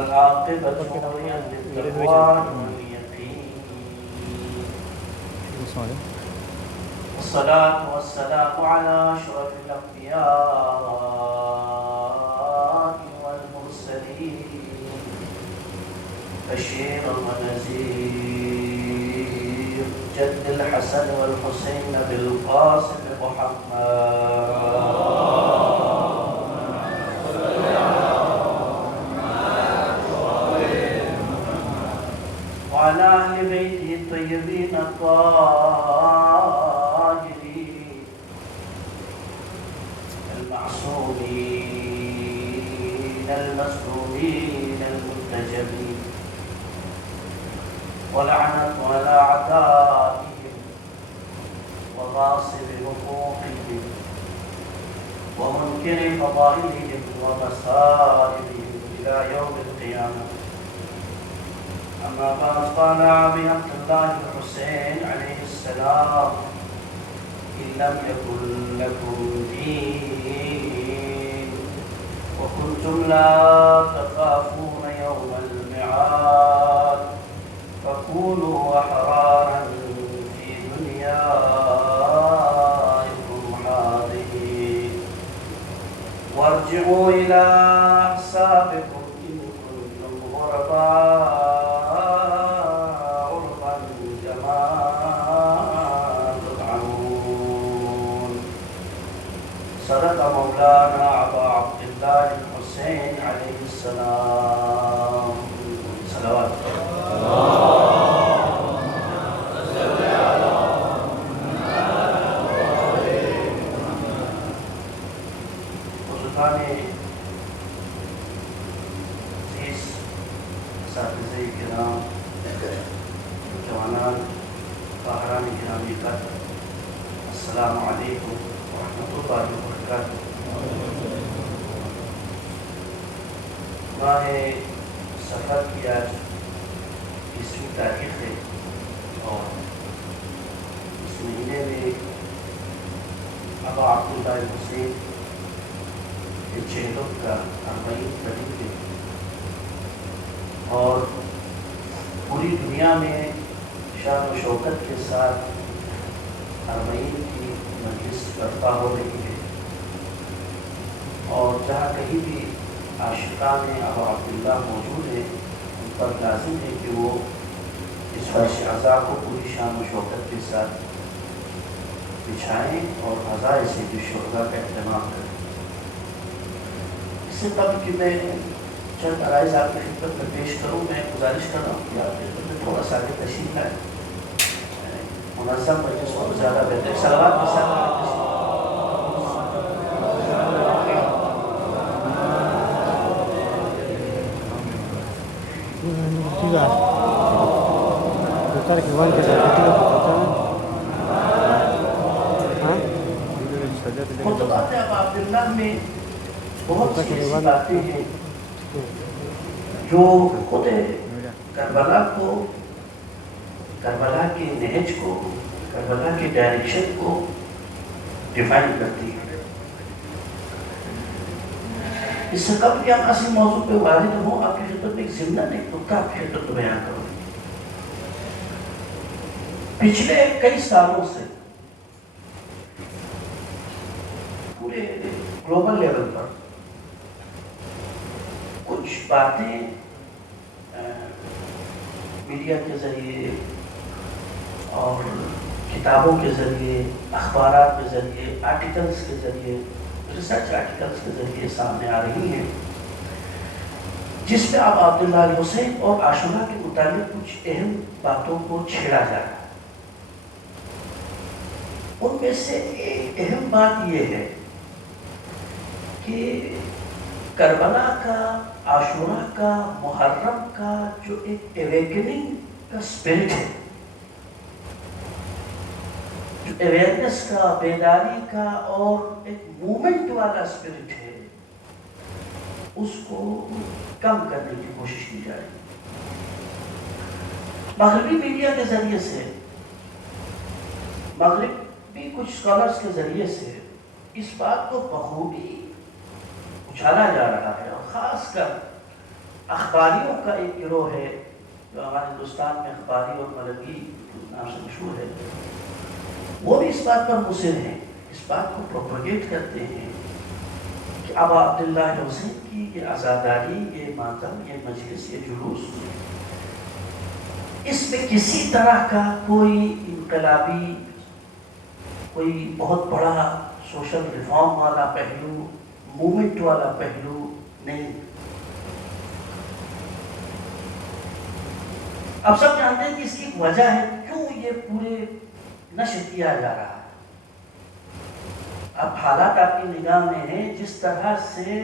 والعاقبة للتقوى واليقين. والصلاة والسلام على أشرف الأنبياء والمرسلين بشيرا ونذير جد الحسن والحسين بالقاسم محمد وعلى أهل بيته الطيبين الطاهرين المعصومين المسلومين المنتجبين ولعنة على أعدائهم وغاصب حقوقهم ومنكر فضائلهم ومصائبهم إلى يوم القيامة. أما بعد قال أبي عبد الله الحسين عليه السلام إن لم يكن لكم دين وكنتم لا تخافون يوم الميعاد فكونوا أحرارا في دنياكم هذه وارجعوا إلى أحسابكم إن كنتم غرباء صدق مولانا أبا عبد الله الحسين عليه السلام. صلوات بزرگان عزیز اساتذہ کرام جوانان باہران گرامی قدر السلام علیکم ورحمۃ اللہ وبرکاتہ. ماہ سفر کی آج 20ویں تاریخ ہے اور اس مہینے میں ابا عبداللہ الحسین کے چہروں کا 40 تاریخ ہے اور پوری دنیا میں شان و شوکت کے ساتھ 40 کی مجلس برپا ہو رہی ہے اور جہاں کہیں بھی عاشقان ابا عبداللہ موجود ہیں ان پر لازم ہے کہ وہ اس فرش عزا کو پوری شان و شوکت کے ساتھ بچھائیں اور عزائے سے جو شہداء کا اہتمام کریں. اس سے قبل کہ میں چند عرائض آپ کی خدمت میں پیش کروں میں گزارش کر رہا ہوں کہ آپ کی خدمت میں تھوڑا سا آگے تشریف لائیں. منظم مجلس اور زیادہ بہتر صلوات کے ساتھ خطبات ابا عبداللہ میں بہت سی ایسی باتیں ہیں جو خود کربلا کو، کربلا کے نہج کو، کربلا کے ڈائریکشن کو ڈیفائن کرتی ہے. اس سے قبل کہ ہم اصل موضوع پہ وارد ہوں آپ کی خدمت میں ایک ضمن ایک نکتہ آپ کی خدمت میں بیان کروں. پچھلے کئی سالوں سے پورے گلوبل لیول پر کچھ باتیں میڈیا کے ذریعے اور کتابوں کے ذریعے، اخبارات کے ذریعے، آرٹیکلز کے ذریعے، ریسرچ آرٹیکلز کے ذریعے سامنے آ رہی ہیں جس میں اب عبداللہ الحسین اور عاشورہ کے متعلق کچھ اہم باتوں کو چھیڑا جا رہا ہے. ان میں سے ایک اہم بات یہ ہے کہ کربلا کا، عاشورہ کا، محرم کا جو ایک اویکننگ کا اسپرٹ ہے، جو اویئرنیس کا، بیداری کا اور ایک مومنٹ والا اسپرٹ ہے، اس کو کم کرنے کی کوشش کی جا رہی ہے. مغربی میڈیا کے ذریعے سے، مغربی کچھ اسکالرز کے ذریعے سے اس بات کو بخوبی اچھالا جا رہا ہے اور خاص کر اخباریوں کا ایک گروہ ہے جو ہمارے ہندوستان میں اخباری اور ملنگی نام سے مشہور ہے، وہ بھی اس بات پر مصر ہیں، اس بات کو پروپیگیٹ کرتے ہیں کہ ابا عبداللہ حسین کی یہ عزاداری، یہ ماتم، یہ مجلس، یہ جلوس، اس میں کسی طرح کا کوئی انقلابی، کوئی بہت بڑا سوشل ریفارم والا پہلو، موومنٹ والا پہلو نہیں۔ اب سب جانتے ہیں کہ اس کی وجہ ہے کیوں یہ پورے نشر کیا جا رہا ہے۔ اب حالات آپ کی نگاہ میں ہیں، جس طرح سے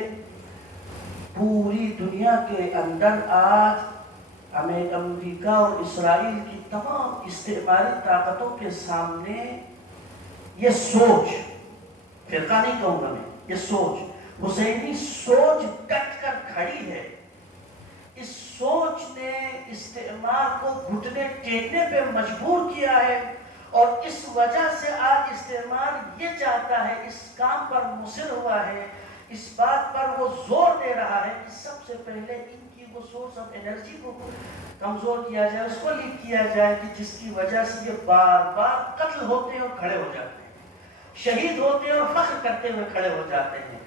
پوری دنیا کے اندر آج امریکہ اور اسرائیل کی تمام استعماری طاقتوں کے سامنے یہ سوچ، فرقہ نہیں کہوں گا میں، یہ سوچ، حسینی سوچ ڈٹ کر کھڑی ہے۔ اس سوچ نے استعمار کو گھٹنے ٹیکنے پہ مجبور کیا ہے، اور اس وجہ سے آج استعمار یہ چاہتا ہے، اس کام پر مصر ہوا ہے، اس بات پر وہ زور دے رہا ہے کہ سب سے پہلے ان کی وہ سورس آف انرجی کو کمزور کیا جائے، اس کو لیک کیا جائے کہ جس کی وجہ سے یہ بار بار قتل ہوتے ہیں اور کھڑے ہو جاتے ہیں، شہید ہوتے ہیں اور فخر کرتے ہوئے کھڑے ہو جاتے ہیں،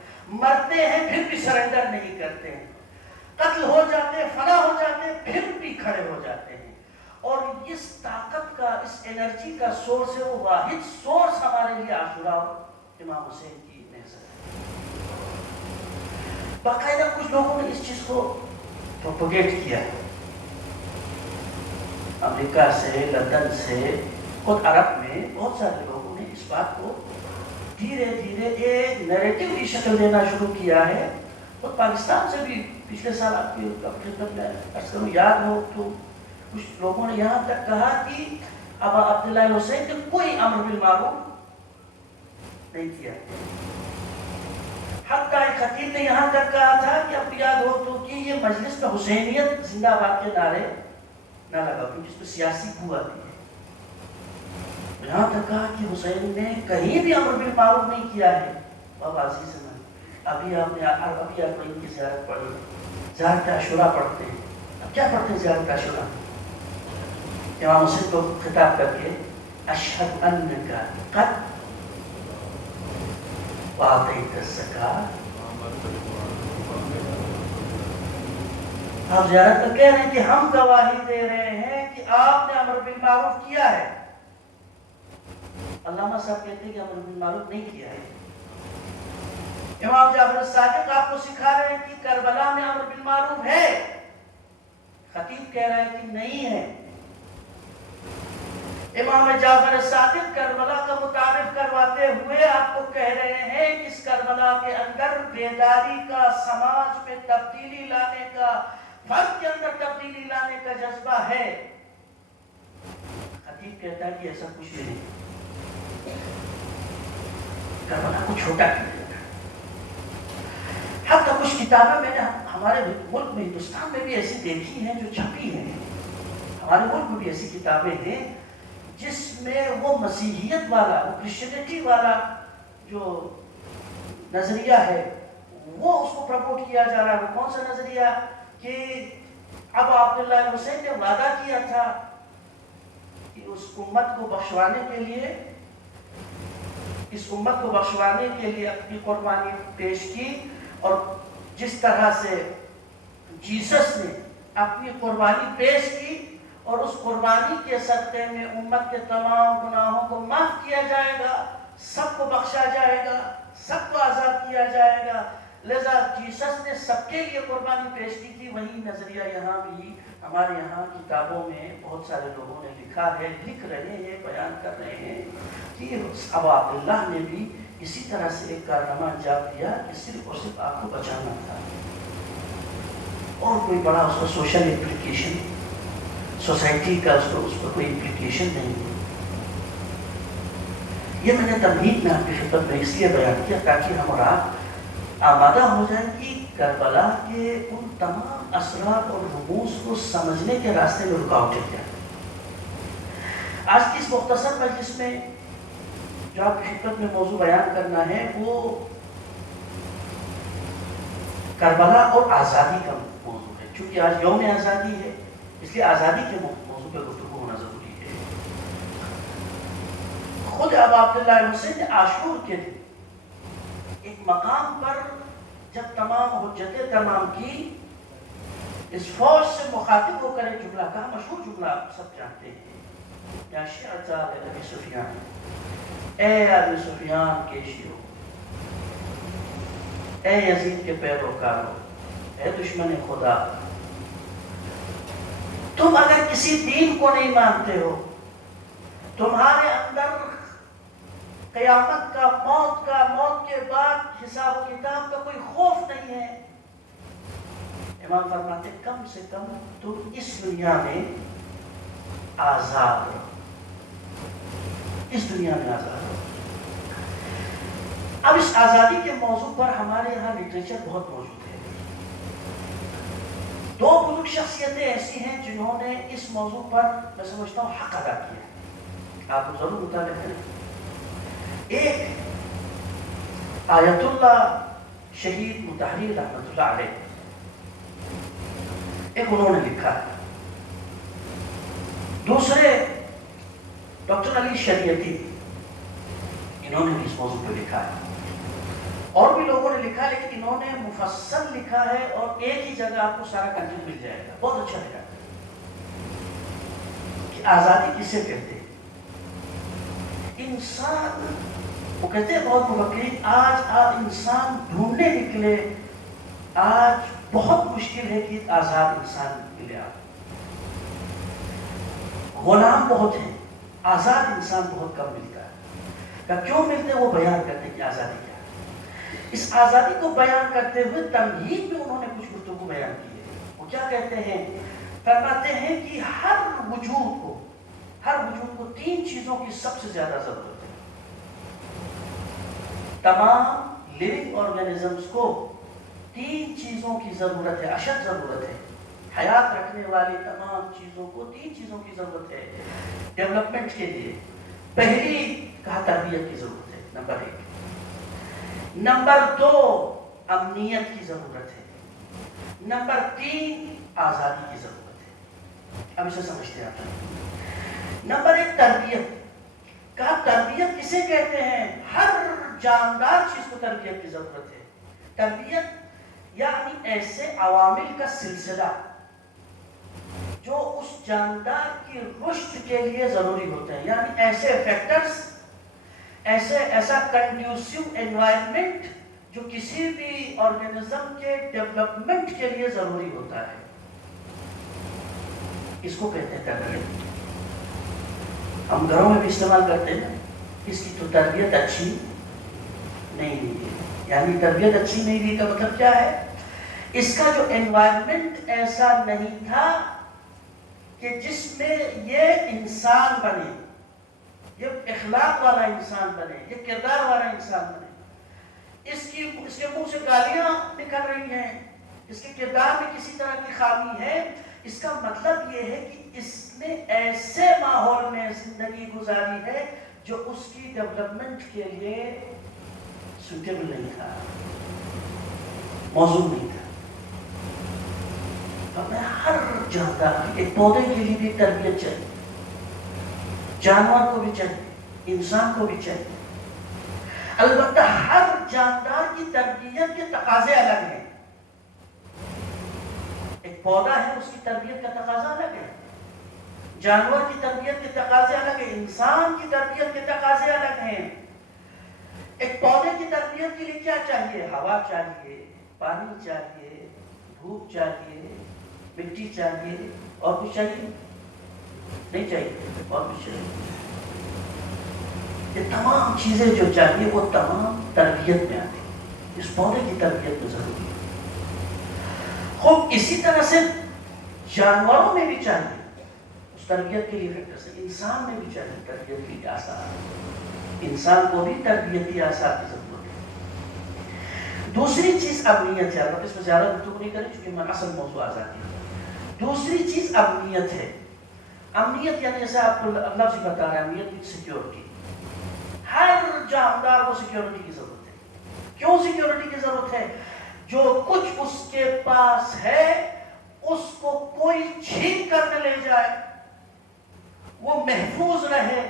مرتے ہیں پھر بھی سرنڈر نہیں کرتے ہیں، قتل ہو جاتے ہیں، فنا ہو جاتے ہیں، پھر بھی کھڑے ہو جاتے ہیں۔ اور اس طاقت کا، اس انرجی کا سورس ہے، وہ واحد سورس ہمارے لیے عاشورہ اور امام حسین کی نہضت ہے۔ باقاعدہ کچھ لوگوں نے اس چیز کو پروپیگیٹ کیا، امریکہ سے، لندن سے، خود عرب میں بہت سارے لوگوں نے اس بات کو دھیرے دھیرے ایک نیریٹو کی شکل دینا شروع کیا ہے۔ اور پاکستان سے بھی پچھلے سال آپ کی خدمت میں عرض کروں، یاد ہو تو کچھ لوگوں نے یہاں تک کہا کہ ابا عبداللہ حسین نے کوئی امر بالمعروف نہیں کیا۔ حتیٰ ایک خطیب نے یہاں تک کہا تھا کہ اب یاد ہو تو کہ یہ مجلس میں حسینیت زندہ باد کے نعرے نہ لگا، کیونکہ اس میں سیاسی قوت آتی ہے۔ یہاں تک کہا کہ حسین نے کہیں بھی امر بالمعروف نہیں کیا ہے۔ بابا عزیز نے ابھی آپ ان کی زیارت پڑھی، زیارت عاشورہ پڑھتے ہیں۔ اب کیا پڑھتے ہیں زیارت عاشورہ؟ امام حسین کو خطاب کر کے اشہد انک قد وآتیت الزکاۃ، آپ زیارت کر کہہ رہے ہیں کہ ہم گواہی دے رہے ہیں کہ آپ نے امر بالمعروف کیا ہے۔ علامہ صاحب کہتے ہیں کہ امر بالمعروف نہیں کیا ہے۔ امام جعفر صادق آپ کو سکھا رہے ہیں کہ کربلا میں امر بالمعروف ہے، خطیب کہہ رہا ہے کہ نہیں ہے۔ امام جعفر صادق کربلا کا متعارف کرواتے ہوئے آپ کو کہہ رہے ہیں کہ اس کربلا کے اندر بیداری کا، سماج میں تبدیلی لانے کا، فرد کے اندر تبدیلی لانے کا جذبہ ہے۔ خطیب کہتا ہے کہ ایسا کچھ بھی نہیں، کربلا کو چھوٹا کیا جاتا ہے۔ حتیٰ کچھ کتابیں میں نے ہمارے ملک میں، ہندوستان میں بھی ایسی دیکھی ہیں جو چھپی ہیں، ہمارے ملک میں بھی ایسی کتابیں ہیں جس میں وہ مسیحیت والا، وہ کرسچینٹی والا جو نظریہ ہے وہ اس کو پروموٹ کیا جا رہا ہے۔ وہ کون سا نظریہ؟ کہ ابا عبداللہ حسین نے وعدہ کیا تھا کہ اس امت کو بخشوانے کے لیے، اس امت کو بخشوانے کے لیے اپنی قربانی پیش کی، اور جس طرح سے جیسس نے اپنی قربانی پیش کی اور اس قربانی کے صدقے میں امت کے تمام گناہوں کو معاف کیا جائے گا، سب کو بخشا جائے گا، سب کو آزاد کیا جائے گا، لہذا جیسس نے سب کے لیے قربانی پیش کی تھی۔ وہی نظریہ یہاں بھی ہمارے یہاں کتابوں میں بہت سارے لوگوں نے لکھا ہے، لکھ رہے ہیں، بیان کر رہے ہیں کہ ابا عبداللہ نے بھی اسی طرح سے ایک کارنامہ انجام دیا کہ صرف اور صرف آپ کو بچانا تھا، اور کوئی بڑا اس کا سوشل امپلیکیشن، سوسائٹی کا اس پر کوئی امپلیکیشن نہیں۔ یہ میں نے تمہید میں آپ کی خدمت میں اس لیے بیان کیا تاکہ ہم اور آپ آمادہ ہو جائیں کہ کربلا کے ان تمام اسرار اور رموز کو سمجھنے کے راستے میں رکاوٹیں کیا۔ آج کی اس مختصر مجلس میں جو آپ کی خدمت میں موضوع بیان کرنا ہے وہ کربلا اور آزادی کا موضوع ہے۔ چونکہ آج یوم آزادی ہے اس لیے آزادی کے موضوع پہ گفتگو ہونا ضروری ہے۔ خود ابو عبداللہ حسین نے عاشور کے دن ایک مقام پر جب تمام حجتیں تمام کی، اس فوج سے مخاطب ہو کر ایک جملہ کہا، مشہور جملہ آپ سب جانتے ہیں، یا شیعزاد ابی سفیان، اے ابی سفیان کے شیعو، اے یزید کے پیروکارو، اے دشمن خدا، تم اگر کسی دین کو نہیں مانتے ہو، تمہارے اندر قیامت کا، موت کے بعد حساب و کتاب کا کوئی خوف نہیں ہے، امام فرماتے کم سے کم تم اس دنیا میں آزاد رہو، اس دنیا میں آزاد رہو۔ اب اس آزادی کے موضوع پر ہمارے یہاں لٹریچر بہت موجود ہے۔ دو بزرگ شخصیتیں ایسی ہیں جنہوں نے اس موضوع پر میں سمجھتا ہوں حق ادا کیا، آپ ضرور مطالعہ کریں۔ ایک آیت اللہ شہید مطہری رحمۃ اللہ علیہ، ایک انہوں نے لکھا ہے، دوسرے ڈاکٹر علی شریعتی، انہوں نے بھی اس موضوع پہ لکھا ہے، اور بھی لوگوں نے لکھا ہے، لیکن انہوں نے مفصل لکھا ہے اور ایک ہی جگہ آپ کو سارا کنٹینٹ مل جائے گا، بہت اچھا لکھا ہے کہ آزادی کسے کہتے ہیں۔ انسان، وہ کہتے ہیں بہت مفکرین، آج انسان ڈھونڈنے نکلے، آج بہت مشکل ہے کہ آزاد انسان ملے۔ آپ غلام بہت ہیں، آزاد انسان بہت کم ملتا ہے۔ کیوں ملتے ہیں؟ وہ بیان کرتے ہیں کہ آزادی کیا ہے۔ اس آزادی کو بیان کرتے ہوئے تمہید میں انہوں نے کچھ گفتگو بیان کی ہے۔ وہ کیا کہتے ہیں؟ فرماتے ہیں کہ ہر وجود کو تین چیزوں کی سب سے زیادہ ضرورت ہے۔ تمام لیونگ آرگینزمز کو تین چیزوں کی ضرورت ہے، اشد ضرورت ہے۔ حیات رکھنے والی تمام چیزوں کو تین چیزوں کی ضرورت ہے ڈیولپمنٹ کے لیے۔ پہلی کہا تربیت کی ضرورت ہے، نمبر 1۔ نمبر 2 امنیت کی ضرورت ہے۔ نمبر 3 آزادی کی ضرورت ہے۔ اب اسے سمجھتے ہیں آپ۔ نمبر 1 تربیت، کہا تربیت کسے کہتے ہیں؟ ہر جاندار چیز کو تربیت کی ضرورت ہے۔ تربیت یعنی ایسے عوامل کا سلسلہ جو اس جاندار کی رشد کے لیے ضروری ہوتے ہیں، یعنی ایسے فیکٹرز، ایسا کنڈیوسیو انوائرمنٹ جو کسی بھی آرگینزم کے ڈیولپمنٹ کے لیے ضروری ہوتا ہے، اس کو کہتے ہیں تربیت۔ ہم گھروں میں بھی استعمال کرتے ہیں، اس کی تو تربیت اچھی نہیں ہوئی، یعنی تربیت اچھی نہیں ہوئی کا مطلب کیا ہے؟ اس کا جو انوائرمنٹ ایسا نہیں تھا کہ جس میں یہ انسان بنے، یہ اخلاق والا انسان بنے، یہ کردار والا انسان بنے۔ اس کے منہ سے گالیاں نکل رہی ہیں، اس کے کردار میں کسی طرح کی خامی ہے، اس کا مطلب یہ ہے کہ اس نے ایسے ماحول میں زندگی گزاری ہے جو اس کی ڈیولپمنٹ کے لیے سوٹیبل نہیں تھا، موزوں نہیں تھا۔ ہمیں ہر جاندار کی، ایک پودے کے لیے بھی تربیت چاہیے، جانور کو بھی چاہیے، انسان کو بھی چاہیے۔ البتہ ہر جاندار کی تربیت کے تقاضے الگ ہیں۔ ایک پودا ہے، اس کی تربیت کا تقاضا الگ ہے، جانور کی تربیت کے تقاضے الگ ہیں، انسان کی تربیت کے تقاضے الگ ہیں۔ ایک پودے کی تربیت کے لیے کیا چاہیے؟ ہوا چاہیے، پانی چاہیے، دھوپ چاہیے، مٹی چاہیے، اور کچھ چاہیے نہیں چاہیے، اور کچھ چاہیے۔ یہ تمام چیزیں جو چاہیے وہ تمام تربیت میں آتی ہیں، اس پودے کی تربیت میں ضروری ہے۔ خوب اسی طرح سے جانوروں میں بھی چاہیے اس تربیت کے لیے فیکٹرز ہے، انسان میں بھی چاہیے تربیت کے لیے آثار، انسان کو بھی تربیتی آثار کی ضرورت ہے۔ دوسری چیز امنیت ہے، البتہ اس میں زیادہ گفتگو نہیں کریں چونکہ میں اصل موضوع آزادی ہے۔ دوسری چیز امنیت ہے۔ امنیت یعنی جیسے آپ کو لفظ ہی بتا رہے ہیں، امنیت کی سیکیورٹی۔ ہر جاندار کو سیکیورٹی کی ضرورت ہے۔ کیوں سیکیورٹی کی ضرورت ہے؟ جو کچھ اس کے پاس ہے اس کو کوئی چھین کر نہ لے جائے، وہ محفوظ رہے،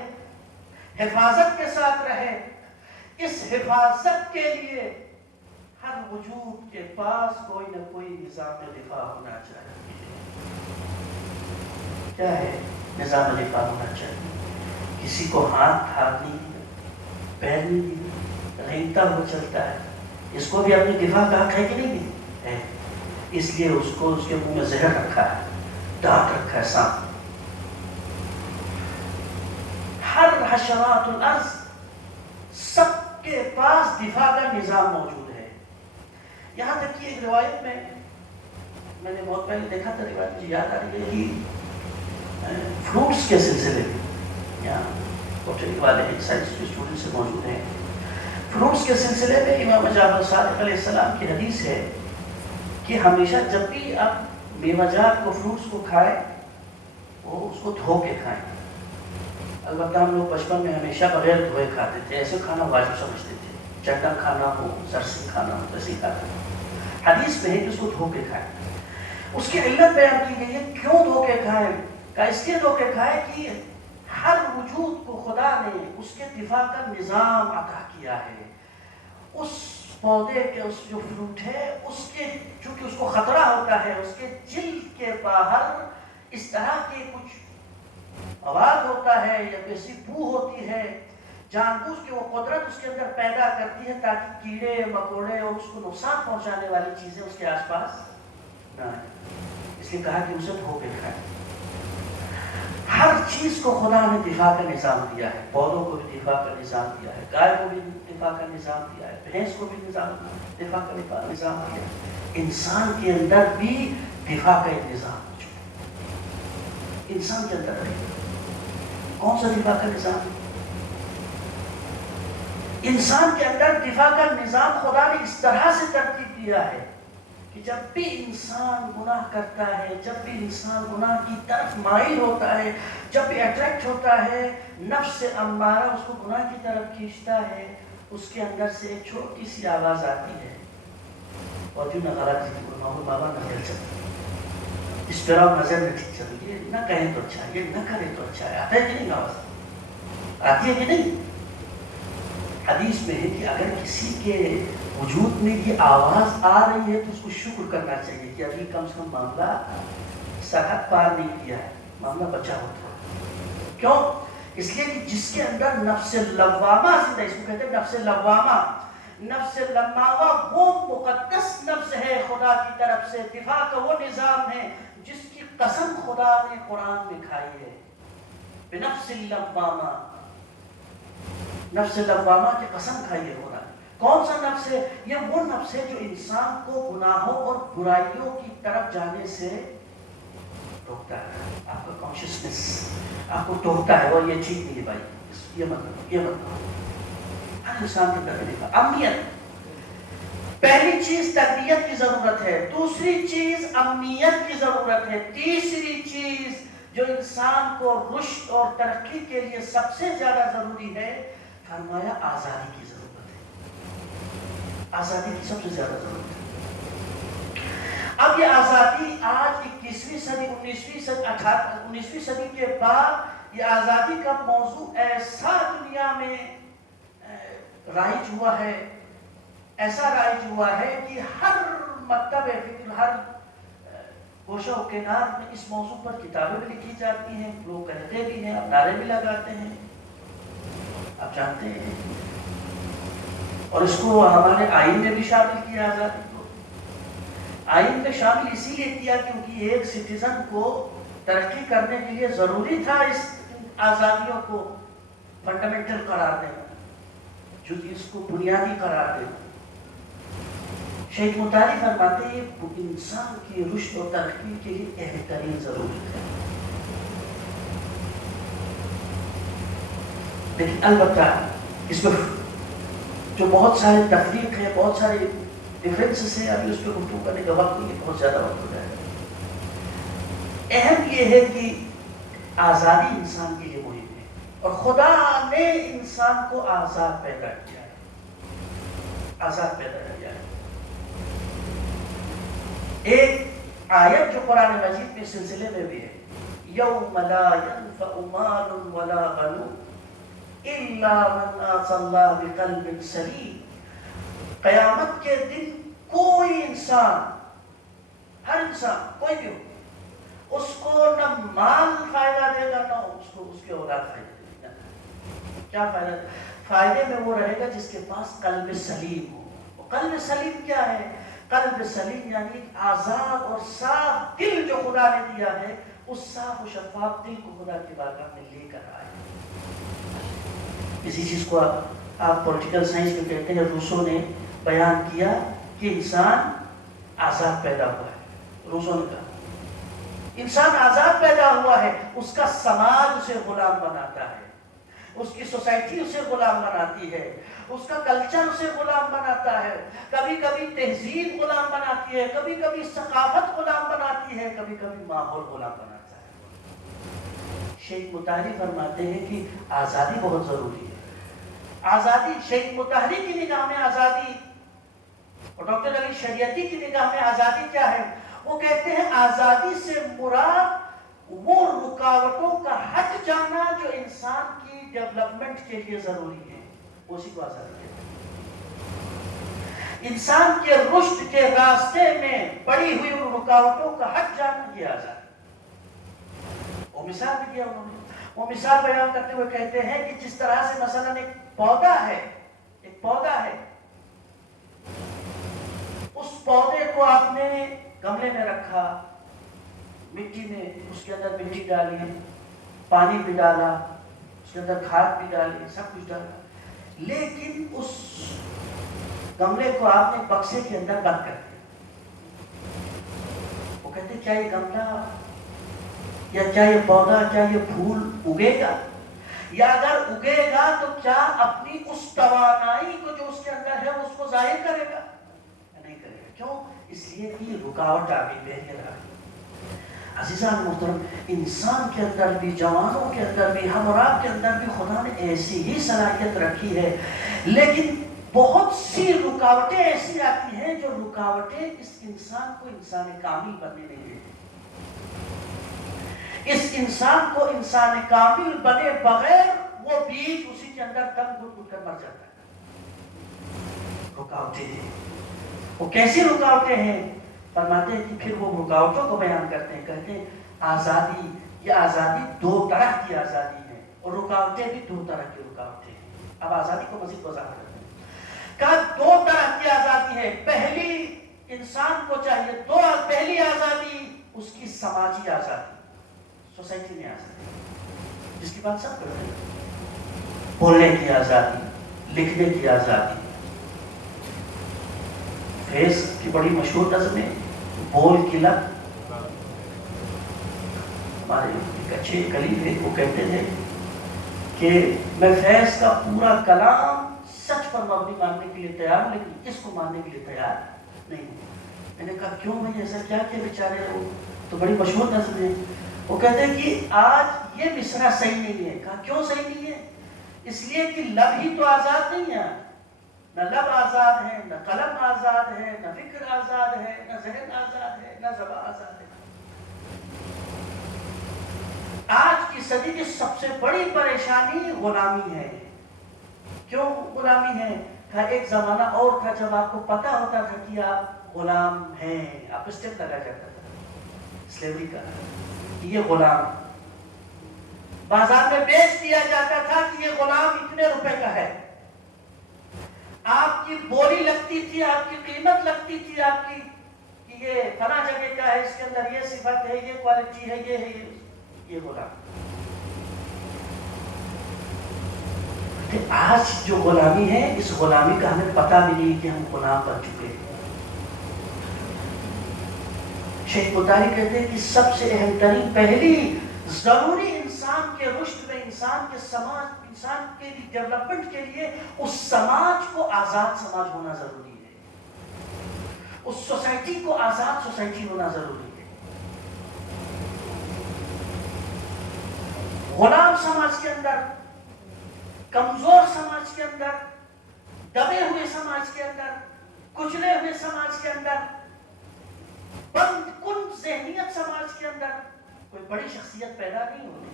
حفاظت کے ساتھ رہے۔ اس حفاظت کے لیے ہر وجود کے پاس کوئی نہ کوئی نظام دفاع ہونا چاہیے۔ کیا ہے نظام دفاع ہونا چاہیے؟ کسی کو ہاتھ نہیں دیا، پیر نہیں دیا، رینگتا ہوا چلتا ہے، اس کو بھی اپنی دفاع کا حق ہے کہ نہیں ہے؟ اس لیے اس کو اس کے منہ میں زہر رکھا ہے، ڈانٹ رکھا ہے سانپ۔ ہر حشرات الارض سب کے پاس دفاع کا نظام موجود ہے۔ یہاں تک کہ ایک روایت میں نے بہت پہلے دیکھا تھا، روایت مجھے یاد آ رہی ہے کہ فروٹس کے سلسلے میں، یہاں بوٹنی والے سائنس کے اسٹوڈنٹ سے موجود ہیں، فروٹس کے سلسلے میں امام جعفر صادق علیہ السلام کی حدیث ہے کہ ہمیشہ جب بھی آپ میوہ جات کو، فروٹس کو کھائیں، وہ اس کو دھو کے کھائیں۔ البتہ ہم لوگ بچپن میں ہمیشہ بغیر دھوئے کھاتے تھے، ایسے کھانا واجب سمجھتے تھے، چٹن کھانا ہو، سرسیں کھانا ہو، ویسے ہی کھاتے تھے۔ حدیث میں ہے کہ اس کو دھو کے کھائیں۔ اس کی علت بیان کی گئی ہے، کیوں دھو کے کھائیں؟ کہ اس لیے دھو کے کھائیں کہ ہر وجود کو خدا نے اس کے دفاع کا نظام عطا کیا ہے۔ اس پودے کے، اس جو فروٹ ہے، اس کے چونکہ اس کو خطرہ ہوتا ہے، اس کے جلد کے باہر اس طرح کے کچھ مواد ہوتا ہے یا ایسی بو ہوتی ہے، جان بوجھ کے وہ قدرت اس کے اندر پیدا کرتی ہے تاکہ کیڑے مکوڑے اور اس کو نقصان پہنچانے والی چیزیں اس کے آس پاس نہ آئیں۔ اس لیے کہا کہ اسے دھو کے کھائیں۔ ہر چیز کو خدا نے دفاع کا نظام دیا ہے، پودوں کو بھی دفاع کا نظام دیا ہے، گائے کو بھی دفاع کا نظام دیا ہے، بھینس کو بھی دفاع کا نظام دیا ہے۔ انسان کے اندر بھی دفاع کا ایک نظام موجود ہے۔ انسان کے اندر ہے کون سا دفاع کا نظام؟ انسان کے اندر دفاع کا نظام خدا نے اس طرح سے ترتیب دیا ہے کہ جب بھی انسان گناہ کرتا ہے، جب بھی انسان گناہ کی طرف مائل ہوتا ہے، جب بھی اٹریکٹ ہوتا ہے، نفس امارہ اس کو گناہ کی طرف کھینچتا ہے، اس کے اندر سے ایک چھوٹی سی آواز آتی ہے، اور جو نہ غلط ہے، محمود بابا نہ دل چلتا، اس پر آپ نظر میں ٹھیک چلو، یہ نہ کہیں تو اچھا، یہ نہ کرے تو اچھا ہے۔ آتا ہے کہ نہیں آواز؟ آتی ہے کہ نہیں؟ حدیث میں ہے کہ اگر کسی کے وجود میں یہ آواز آ رہی ہے تو اس کو شکر کرنا چاہیے کہ ابھی کم سے کم معاملہ سرحد پار نہیں کیا ہے، معاملہ بچا ہوتا ہے۔ کیوں؟ اس لیے کہ جس کے اندر نفس لوامہ زندہ، اس کو کہتے ہیں نفس لوامہ۔ نفس لوامہ وہ مقدس نفس ہے خدا کی طرف سے، دفاع کا وہ نظام ہے جس کی قسم خدا نے قرآن میں کھائی ہے، بنفس لوامہ، نفس لوامہ کی قسم کھائی ہے خدا نے۔ کون سا نفس ہے؟ یہ وہ نفس ہے جو انسان کو گناہوں اور برائیوں کی طرف جانے سے روکتا ہے۔ آپ کا کانشیسنس آپ کو ٹوکتا ہے، اور یہ ٹھیک نہیں ہے بھائی، یہ مت کرو، یہ مت کرو۔ ہر انسان کے اندر دفاع، امنیت۔ پہلی چیز تربیت کی ضرورت ہے، دوسری چیز امنیت کی ضرورت ہے، تیسری چیز جو انسان کو رشد اور ترقی کے لیے سب سے زیادہ ضروری ہے، فرمایا آزادی کی ضرورت ہے۔ آزادی کی سب سے زیادہ ضرورت ہے۔ اب یہ آزادی آج 21ویں صدی 19ویں صدی کے بعد یہ آزادی کا موضوع ایسا دنیا میں رائج ہوا ہے، ایسا رائج ہوا ہے کہ ہر مکتب فکر، ہر گوشہ و کنار میں اس موضوع پر کتابیں بھی لکھی جاتی ہیں، لوگ کہتے بھی ہیں، اب نعرے بھی لگاتے ہیں، آپ جانتے ہیں۔ اور اس کو ہمارے آئین میں بھی شامل کیا، آزادی کو آئین میں شامل اسی لیے کیا کیونکہ ایک سٹیزن کو ترقی کرنے کے لیے ضروری تھا اس آزادیوں کو فنڈامنٹل قرار دینا، جو اس کو بنیادی قرار دینا۔ شیخ مطالعہ فرماتے ہیں انسان کی رشد و ترقی کے لیے بہترین ضرورت ہے، لیکن البتہ اس میں جو بہت سارے تفریق ہے، بہت سارے ڈفرینسز ہیں، ابھی اس پہ گفتگو کرنے کا وقت نہیں ہے، بہت زیادہ وقت ہو جائے گا۔ اہم یہ ہے کہ آزادی انسان کے لیے مہم ہے، اور خدا نے انسان کو آزاد پیدا کیا ہے، آزاد پیدا کیا ہے۔ ایک آیت جو قرآن مجید کے سلسلے میں بھی ہے، یوم لا ينفع مال ولا بنون الا من اتى اللہ بقلب سلیم، قیامت کے دن کوئی انسان، ہر انسان کوئی بھی ہو، اس کو نہ مال فائدہ دے گا، نہ اس کو اس کے اولاد فائدہ دے گا۔ کیا فائدہ؟ فائدے میں وہ رہے گا جس کے پاس قلب سلیم ہو۔ قلب سلیم کیا ہے؟ قلب سلیم یعنی آزاد اور صاف دل جو خدا نے دیا ہے، اس صاف و شفاف دل کو خدا کی بارگاہ میں لے کر آئے۔ اسی چیز کو آپ پولیٹیکل سائنس میں کہتے ہیں، روسو نے بیان کیا کہ انسان آزاد پیدا ہوا ہے۔ روسو نے کہا انسان آزاد پیدا ہوا ہے، اس کا سماج اسے غلام بناتا ہے، اس کی سوسائٹی اسے غلام بناتی ہے، اس کا کلچر اسے غلام بناتا ہے، کبھی کبھی تہذیب غلام بناتی ہے، کبھی کبھی ثقافت غلام بناتی ہے، کبھی کبھی ماحول غلام بناتا ہے۔ شیخ مطہری فرماتے ہیں کہ آزادی بہت ضروری ہے۔ آزادی، شیخ مطہری کی نگاہ میں آزادی اور ڈاکٹر علی شریعتی کی نگاہ میں آزادی کیا ہے؟ وہ کہتے ہیں آزادی سے مراد وہ رکاوٹوں کا ہٹ جانا جو انسان کی ڈیولپمنٹ کے لیے ضروری ہے، اسی کو آزادی کہتے ہیں۔ انسان کے رشد کے راستے میں پڑی ہوئی ان رکاوٹوں کا ہٹ جانا، یہ آزادی۔ وہ مثال بھی دیا انہوں نے، وہ مثال بیان کرتے ہوئے کہتے ہیں کہ جس طرح سے مثلا ایک پودا ہے، ایک پودا ہے، اس پودے کو آپ نے گملے میں رکھا، مٹی میں، اس کے اندر مٹی ڈالی، پانی بھی ڈالا، اس کے اندر کھاد بھی ڈالی، سب کچھ ڈالا، لیکن اس گملے کو آپ نے بکسے کے اندر بند کر دیا۔ وہ کہتے ہیں کیا یہ گملہ یا کیا یہ پودا، کیا یہ پھول اگے گا؟ یا اگر اگے گا تو کیا اپنی اس توانائی کو جو اس کے اندر ہے اس کو ظاہر کرے گا؟ نہیں کرے گا۔ کیوں؟ اس لیے کہ رکاوٹ آ گئی، بیریئر آ گئی۔ عزیزان محترم، انسان کے اندر بھی، جوانوں کے اندر بھی، ہم اور آپ کے اندر بھی خدا نے ایسی ہی صلاحیت رکھی ہے، لیکن بہت سی رکاوٹیں ایسی آتی ہیں جو رکاوٹیں اس انسان کو انسان کامل بننے نہیں دیتی۔ اس انسان کو انسان کامل بنے بغیر وہ بیج اسی کے اندر دم گھٹ کر مر جاتا ہے۔ رکاوٹیں ہیں، وہ کیسی رکاوٹیں ہیں؟ فرماتے ہیں کہ پھر وہ رکاوٹوں کو بیان کرتے ہیں، کہتے ہیں آزادی، یہ آزادی دو طرح کی آزادی ہے، اور رکاوٹیں بھی دو طرح کی رکاوٹیں ہیں۔ اب آزادی کو مزید وضاحت کرتے ہیں، کہا دو طرح کی آزادی ہے۔ پہلی انسان کو چاہیے، پہلی آزادی اس کی سماجی آزادی، سوسائٹی میں آزادی، جس کی بات سب کرتے ہیں، بولنے کی آزادی، لکھنے کی آزادی۔ فیض کی بڑی مشہور نظم ہے بول کی لت۔ ہمارے ایک اچھے قریب ہے، وہ کہتے تھے کہ میں فیض کا پورا کلام سچ پر مبنی ماننے کے لیے تیار ہوں، لیکن اس کو ماننے کے لیے تیار نہیں ہوں۔ میں نے کہا کیوں بھائی، ایسا کیا کیا بیچارے لوگ؟ تو بڑی مشہور نظم ہے، وہ کہتے ہیں کہ آج یہ مصرع صحیح نہیں ہے۔ کہا کیوں صحیح نہیں ہے؟ اس لیے کہ لب ہی تو آزاد نہیں ہے، نہ لب آزاد ہے، نہ قلم آزاد ہے، نہ فکر آزاد ہے، نہ ذہن آزاد ہے، نہ زبان آزاد ہے۔ آج کی صدی کی سب سے بڑی پریشانی غلامی ہے۔ کیوں غلامی ہے؟ کہ ایک زمانہ اور تھا جب آپ کو پتا ہوتا تھا کہ آپ غلام ہیں، آپ اسٹیپ لگا جاتا تھا سلیوری کا، یہ غلام بازار میں بیچ دیا جاتا تھا کہ یہ غلام اتنے روپے کا ہے، آپ کی بولی لگتی تھی، آپ کی قیمت لگتی تھی، آپ کی کہ یہ فلاں جگہ کا ہے، اس کے اندر یہ صفت ہے، یہ کوالٹی ہے، یہ ہے، یہ غلام۔ آج جو غلامی ہے، اس غلامی کا ہمیں پتہ بھی نہیں کہ ہم غلام بن چکے ہیں۔ شیخ مطہری کہتے ہیں کہ سب سے اہم ترین پہلی ضروری انسان کے رشد میں، انسان کے سماج، انسان کے ڈیولپمنٹ کے لیے اس سماج کو آزاد سماج ہونا ضروری ہے، اس سوسائٹی کو آزاد سوسائٹی ہونا ضروری ہے۔ غلام سماج کے اندر، کمزور سماج کے اندر، دبے ہوئے سماج کے اندر، کچلے ہوئے سماج کے اندر، بند کن ذہنیت سماج کے اندر کوئی بڑی شخصیت پیدا نہیں ہوتی.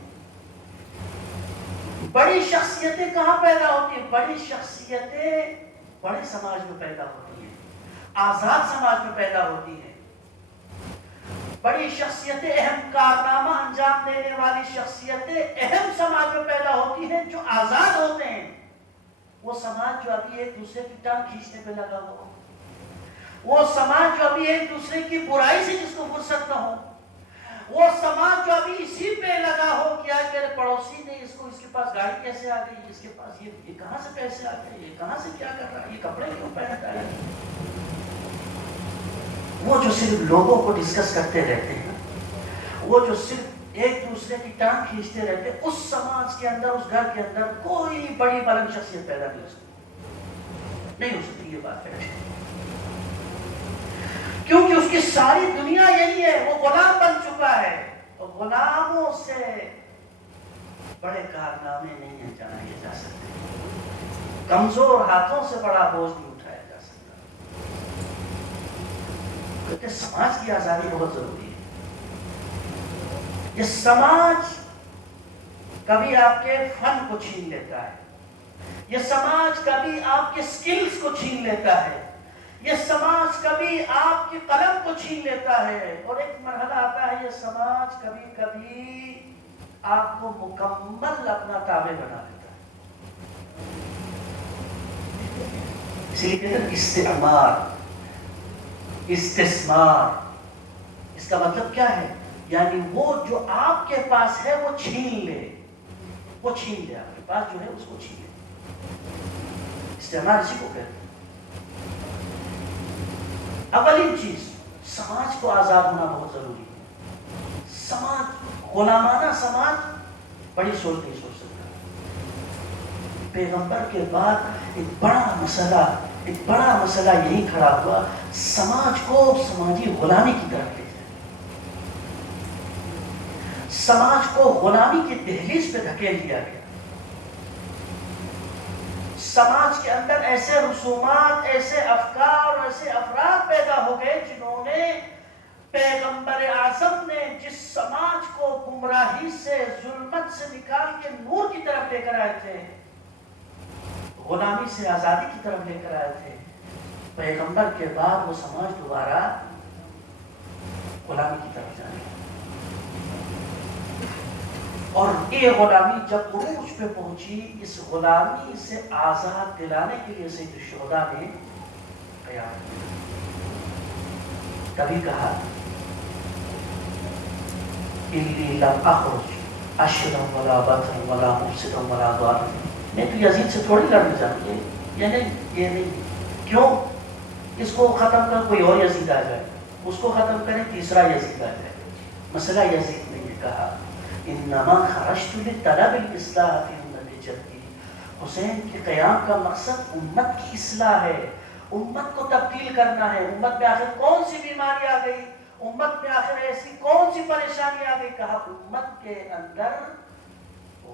بڑی شخصیتیں کہاں پیدا ہوتی ہیں؟ بڑی شخصیتیں بڑے سماج میں پیدا ہوتی ہیں، آزاد سماج میں پیدا ہوتی ہیں. بڑی شخصیتیں، اہم کارنامہ انجام دینے والی شخصیتیں اہم سماج میں پیدا ہوتی ہیں جو آزاد ہوتے ہیں. وہ سماج جو ابھی ایک دوسرے کی ٹانگ کھینچنے پہ لگا ہو، وہ سماج جو ابھی ایک دوسرے کی برائی سے جس کو فرصت نہ ہو، وہ سماج جو ابھی اسی پہ لگا ہو کہ آج میرے پڑوسی نے اس کے پاس گاڑی کیسے آ گئی، اس کے پاس یہ کہاں سے پیسے آ گئے، یہ کہاں سے کیا کر رہا ہے، یہ کپڑے کیوں پہنتا ہے. وہ جو صرف لوگوں کو ڈسکس کرتے رہتے ہیں، وہ جو صرف ایک دوسرے کی ٹانگ کھینچتے رہتے ہیں، اس سماج کے اندر، اس گھر کے اندر کوئی بڑی بلند شخصیت پیدا نہیں ہو سکتی، نہیں ہو سکتی. یہ بات ہے کیونکہ اس کی ساری دنیا یہی ہے، وہ غلام بن چکا ہے، اور غلاموں سے بڑے کارنامے نہیں انجامے جا سکتے، کمزور ہاتھوں سے بڑا بوجھ نہیں اٹھایا جا سکتا. کیونکہ سماج کی آزادی بہت ضروری ہے. یہ سماج کبھی آپ کے فن کو چھین لیتا ہے، یہ سماج کبھی آپ کے سکلز کو چھین لیتا ہے، یہ سماج کبھی آپ کی قلم کو چھین لیتا ہے، اور ایک مرحلہ آتا ہے یہ سماج کبھی کبھی آپ کو مکمل اپنا تابع بنا لیتا ہے. اسی لیے کہتے ہیں استعمار، استثمار. اس کا مطلب کیا ہے؟ یعنی وہ جو آپ کے پاس ہے وہ چھین لے، وہ چھین لے، آپ کے پاس جو ہے اس کو چھین لے. استعمار اسی کو کہتے ہیں. اولین چیز، سماج کو آزاد ہونا بہت ضروری ہے. سماج، غلامانہ سماج بڑی سوچ نہیں سوچ سکتا. پیغمبر کے بعد ایک بڑا مسئلہ یہی کھڑا ہوا، سماج کو سماجی غلامی کی طرف لے جائے، سماج کو غلامی کی دہلیز پہ دھکیل دیا گیا. سماج کے اندر ایسے رسومات، ایسے افکار اور ایسے افراد پیدا ہو گئے جنہوں نے پیغمبر اعظم نے جس سماج کو گمراہی سے، ظلمت سے نکال کے نور کی طرف لے کر آئے تھے، غلامی سے آزادی کی طرف لے کر آئے تھے، پیغمبر کے بعد وہ سماج دوبارہ غلامی کی طرف جانے لگا. اور یہ غلامی جب عروج پہ پہنچی، اس غلامی سے آزاد دلانے کے لیے سید الشہداء نے قیام کیا. کبھی کہا انی لم اخرج اشرا ولا بطرا ولا مفسدا ولا ضارا. میں تو یزید سے تھوڑی لڑنا چاہوں گی، یہ نہیں. کیوں؟ اس کو ختم کر کوئی اور یزید آ جائے، اس کو ختم کریں تیسرا یزید آ جائے. مسئلہ یزید نے یہ کہا انما خرجت لطلب الاصلاح فی امت جدی. حسین کے قیام کا مقصد امت کی اصلاح ہے، امت کو تبدیل کرنا ہے. امت میں آخر کون سی بیماری آ گئی، امت میں آخر ایسی کون سی پریشانی آ گئی؟ کہا امت کے اندر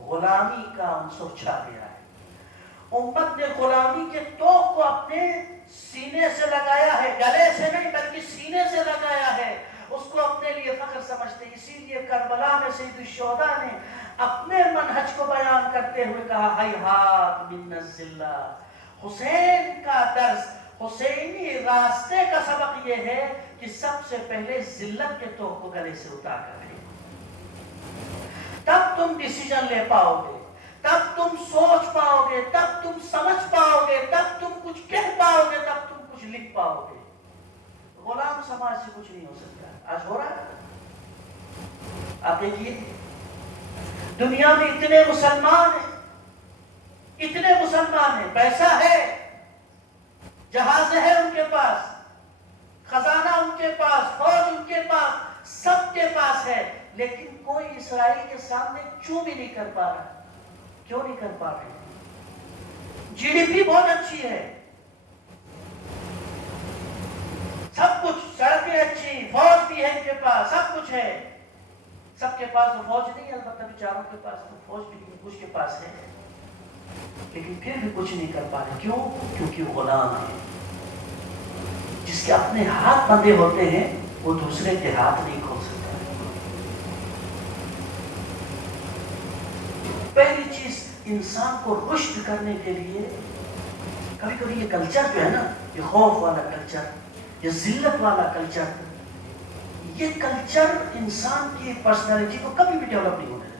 غلامی کا عنصر چھا گیا ہے. امت نے غلامی کے توق کو اپنے سینے سے لگایا ہے، گلے سے نہیں بلکہ سینے سے لگایا ہے. اس کو اپنے لیے فخر سمجھتے. اسی لیے کربلا میں سید الشہداء نے اپنے منہج کو بیان کرتے ہوئے کہا ہیہات من الذلہ. حسین کا درس، حسینی راستے کا سبق یہ ہے کہ سب سے پہلے ذلت کے توق کو گلے سے اتار کر لیں، تب تم ڈیسیجن لے پاؤ گے، تب تم سوچ پاؤ گے، تب تم سمجھ پاؤ گے، تب تم کچھ کہہ پاؤ گے، تب تم کچھ لکھ پاؤ گے. غلام سماج سے کچھ نہیں ہو سکتا. آج ہو رہا ہے. آپ دیکھیے دنیا میں اتنے مسلمان ہیں، پیسہ ہے، جہاز ہے ان کے پاس، خزانہ ان کے پاس، فوج ان کے پاس، سب کے پاس ہے، لیکن کوئی اسرائیل کے سامنے چوں بھی نہیں کر پا رہا. کیوں نہیں کر پا رہے؟ جی ڈی پی بہت اچھی ہے، سب کچھ، سڑکیں اچھی، فوج بھی ہے ان کے پاس، سب کچھ ہے. سب کے پاس تو فوج نہیں ہے، البتہ بیچاروں کے پاس تو فوج بھی کچھ کے پاس ہے، لیکن پھر بھی کچھ نہیں کر پا رہے. کیوں؟ کیونکہ غلام ہے. جس کے اپنے ہاتھ بندھے ہوتے ہیں وہ دوسرے کے ہاتھ نہیں کھول سکتا. پہلی چیز انسان کو رشد کرنے کے لیے کبھی کبھی یہ کلچر جو ہے نا، یہ خوف والا کلچر، یہ ذلت والا کلچر، یہ کلچر انسان کی پرسنالٹی کو کبھی بھی ڈیولپ نہیں ہونے دیتا.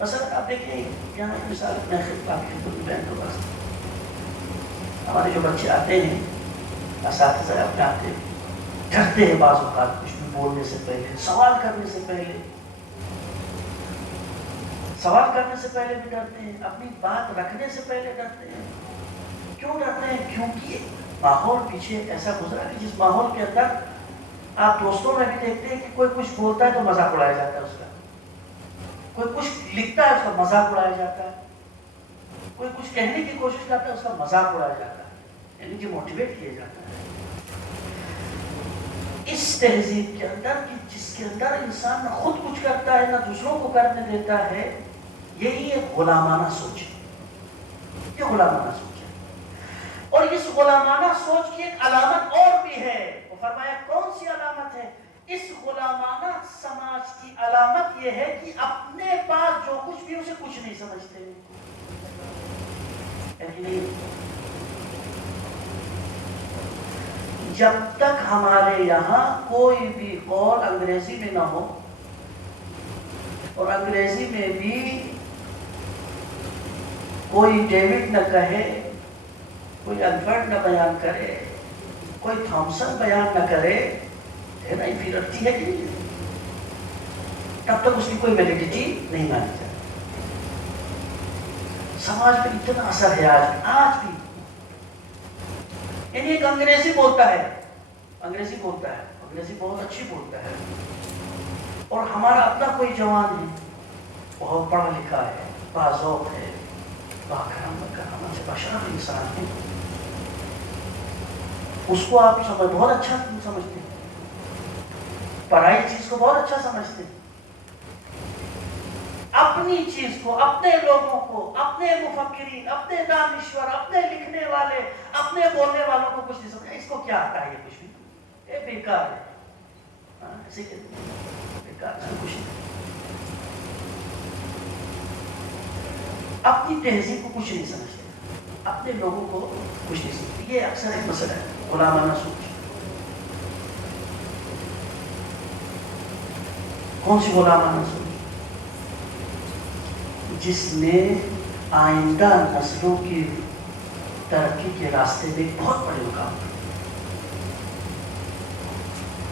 مثلا آپ دیکھیں یہاں ایک مثال میں بہن کے پاس ہمارے جو بچے آتے ہیں، اساتذہ اپنے آتے ہیں، ڈرتے ہیں بعض اوقات کچھ بھی بولنے سے پہلے، سوال کرنے سے پہلے بھی ڈرتے ہیں، اپنی بات رکھنے سے پہلے ڈرتے ہیں. کیوں ڈرتے ہیں؟ کیونکہ ماحول پیچھے ایسا گزرا کہ جس ماحول کے اندر آپ دوستوں میں بھی دیکھتے ہیں کہ کوئی کچھ بولتا ہے تو مذاق اڑایا جاتا ہے اس کا، کوئی کچھ لکھتا ہے اس کا مذاق اڑایا جاتا ہے، کوئی کچھ کہنے کی کوشش کرتا ہے اس کا مذاق اڑایا جاتا ہے، یعنی کہ موٹیویٹ کیا جاتا ہے. اس تہذیب کے اندر کہ جس کے اندر انسان نہ خود کچھ کرتا ہے نہ دوسروں کو کرنے دیتا ہے، یہی ایک غلامانہ سوچ ہے. یہ غلامانہ سوچ ہے. اور اس غلامانہ سوچ کی ایک علامت اور بھی ہے. وہ فرمایا کون سی علامت ہے؟ اس غلامانہ سماج کی علامت یہ ہے کہ اپنے پاس جو کچھ بھی اسے کچھ نہیں سمجھتے. جب تک ہمارے یہاں کوئی بھی قول انگریزی میں نہ ہو اور انگریزی میں بھی کوئی ڈیوڈ نہ کہے، کوئی الفرڈ نہ بیان کرے، کوئی تھامسن بیان نہ کرے، ہے نا انفیریٹی ہے کہ نہیں، تب تک اس کی کوئی ویلیڈیٹی نہیں مانی جاتی. سماج پر اتنا اثر ہے آج بھی. یعنی ایک انگریزی بولتا ہے، انگریزی بہت اچھی بولتا ہے، اور ہمارا اپنا کوئی جوان ہے، بہت پڑھا لکھا ہے، باذوق ہے، باکرامت سے بشر انسان ہے، اس کو آپ بہت اچھا سمجھتے ہیں، پڑھائی چیز کو بہت اچھا سمجھتے ہیں، اپنی چیز کو، اپنے لوگوں کو، اپنے مفکرین، اپنے دانشور، اپنے لکھنے والے، اپنے بولنے والوں کو کچھ نہیں سمجھا. اس کو کیا آتا ہے؟ یہ کچھ نہیں، یہ بیکار ہے، ایسے کہتے ہیں بیکار ہے، کچھ نہیں. اپنی تہذیب کو کچھ نہیں سمجھتے، اپنے لوگوں کو کچھ نہیں سمجھتے. یہ اکثر ایک مسئلہ ہے، غلامانہ سوچ. کون سی غلامانہ سوچ؟ جس نے آئندہ نسلوں کی ترقی کے راستے میں بہت بڑے مقام پر.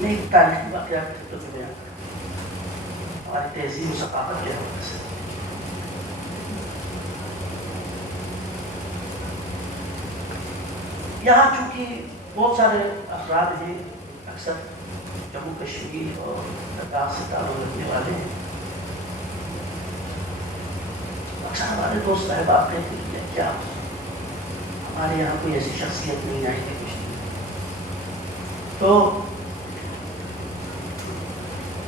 میں ایک تاریخی واقعات تو بیان کروں ہماری تہذیب و ثقافت کے حوالے سے. یہاں چونکہ بہت سارے افراد ہیں، اکثر جموں کشمیر اور لداخ سے تعلق رکھنے والے ہیں. اکثر ہمارے دوست صاحبات کہتے ہیں کیا ہمارے یہاں کوئی ایسی شخصیت نہیں آئی کہ کچھ نہیں. تو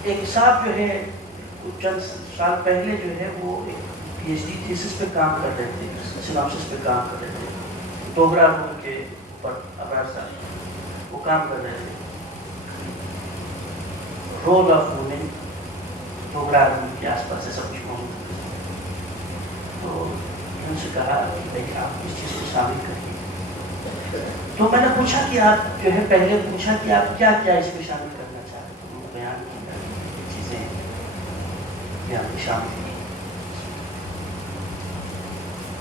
ایک صاحب جو ہے چند سال پہلے جو ہے وہ ایک پی ایچ ڈی تھیسس پہ کام کر رہے تھے، سیناپسس پہ کام کر رہے تھے، ڈوگرا رول کے اوپر. ابرار صاحب وہ کام کر رہے تھے، role of women Dogra rule کے آس پاس ایسا کچھ موجود. تو ان سے کہا کہ بھائی آپ اس چیز کو شامل کریے. تو میں نے پوچھا کہ آپ جو ہے پہلے پوچھا کہ آپ کیا کیا اس میں شامل کرنا چاہتے ہیں. تو انہوں نے بیان کی چیزیں بیان میں شامل کی.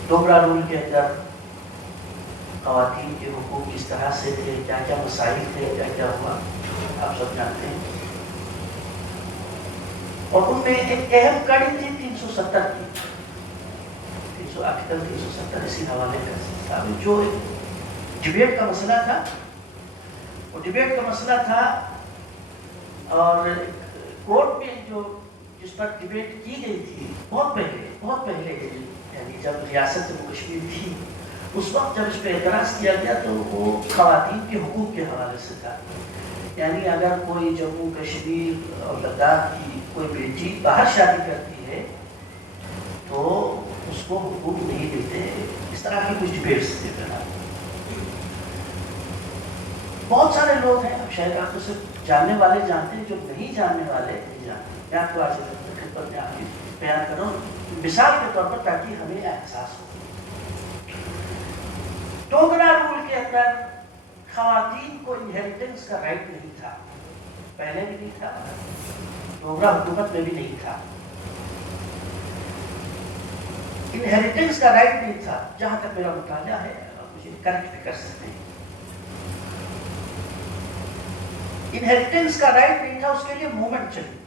ڈوگرا رول کے اندر خواتین کے حقوق کس طرح سے تھے، کیا کیا مسائل تھے، کیا کیا ہوا، آپ سب جانتے ہیں. اور ان میں ایک اہم کڑی تھی 370 کی، آرٹیکل 370 اسی حوالے کا جو ڈیبیٹ کا مسئلہ تھا. وہ ڈیبیٹ کا مسئلہ تھا اور کورٹ میں جو جس پر ڈیبیٹ کی گئی تھی بہت پہلے یعنی جب ریاست جموں کشمیر تھی اس وقت جب اس پہ اعتراض کیا گیا تو وہ خواتین کے حقوق کے حوالے سے تھا. یعنی اگر کوئی جموں کشمیر اور لداخ کی کوئی بیٹی باہر شادی کرتی ہے تو اس کو حقوق نہیں دیتے. اس طرح کی کچھ ڈیبیٹس تھے. بہت سارے لوگ ہیں، اب شاید آپ کو صرف جاننے والے جانتے ہیں، جو نہیں جاننے والے نہیں جانتے. میں آپ کو آج خدمت میں آپ کی بیان کر رہا ہوں مثال کے طور پر تاکہ ہمیں احساس ہو. ڈوگرا رول کے اندر خواتین کو انہیریٹنس کا رائٹ نہیں تھا، پہلے بھی نہیں تھا، ڈوگرا حکومت میں بھی نہیں تھا. انہیریٹنس کا رائٹ نہیں تھا، جہاں تک میرا مطالعہ ہے آپ مجھے کریکٹ کر سکتے ہیں. انہیریٹنس کا رائٹ نہیں تھا، اس کے لیے موومنٹ چلی،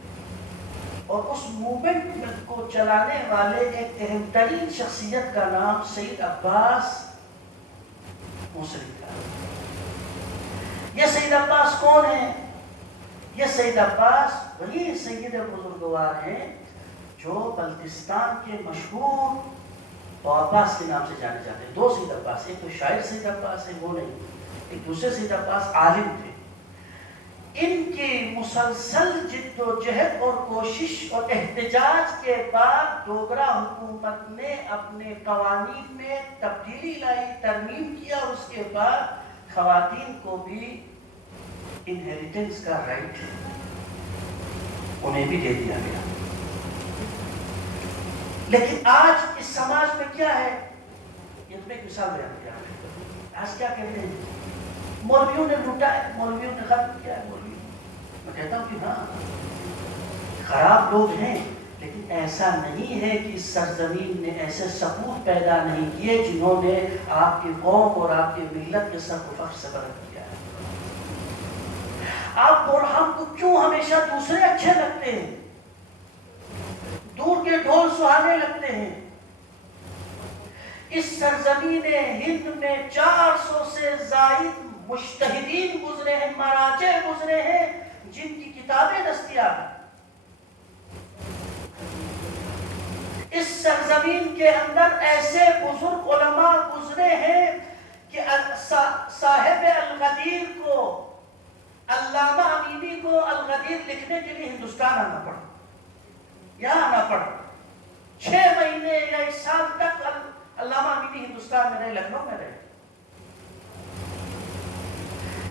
اور اس موومنٹ کو چلانے والے ایک اہم ترین شخصیت کا نام سید عباس موصلی تھا. یہ سید عباس کون ہیں؟ یہ سید عباس وہی سید بزرگوار ہیں جو بلتستان کے مشہور عباس کے نام سے جانے جاتے ہیں. دو سید عباس، ایک تو شاعر سید عباس ہے، وہ نہیں، ایک دوسرے سید عباس عالم تھے. ان کی مسلسل جد و جہد اور کوشش اور احتجاج کے بعد ڈوگرا حکومت نے اپنے قوانین میں تبدیلی لائی، ترمیم کیا، اور اس کے بعد خواتین کو بھی انہیریٹنس کا رائٹ انہیں بھی دے دیا گیا. لیکن آج اس سماج میں کیا ہے؟ یہ تمہیں ایک مثال بیان کیا ہے. آج کیا کہتے ہیں؟ مولویوں نے لوٹا ہے، مولویوں نے ختم کیا ہے. مولوی میں کہتا ہوں کہ ہاں خراب لوگ ہیں، لیکن ایسا نہیں ہے کہ اس سرزمین نے ایسے سپوت پیدا نہیں کیے جنہوں نے آپ کی قوم اور آپ کی ملت کے سر کو فخر سے بلند کیا ہے. آپ اور ہم کو کیوں ہمیشہ دوسرے اچھے لگتے ہیں، دور کے ڈھول سہانے لگتے ہیں؟ اس سرزمین ہند میں 400 سے زائد مجتہدین گزرے ہیں، مراجع گزرے ہیں جن کی کتابیں دستیاب ہیں. اس سرزمین کے اندر ایسے بزرگ علماء گزرے ہیں کہ صاحب الغدیر کو، علامہ امینی کو الغدیر لکھنے کے لیے ہندوستان آنا پڑا، یہاں آنا پڑا. 6 مہینے یا 1 سال تک علامہ امینی ہندوستان میں رہے، لکھنؤ میں رہے.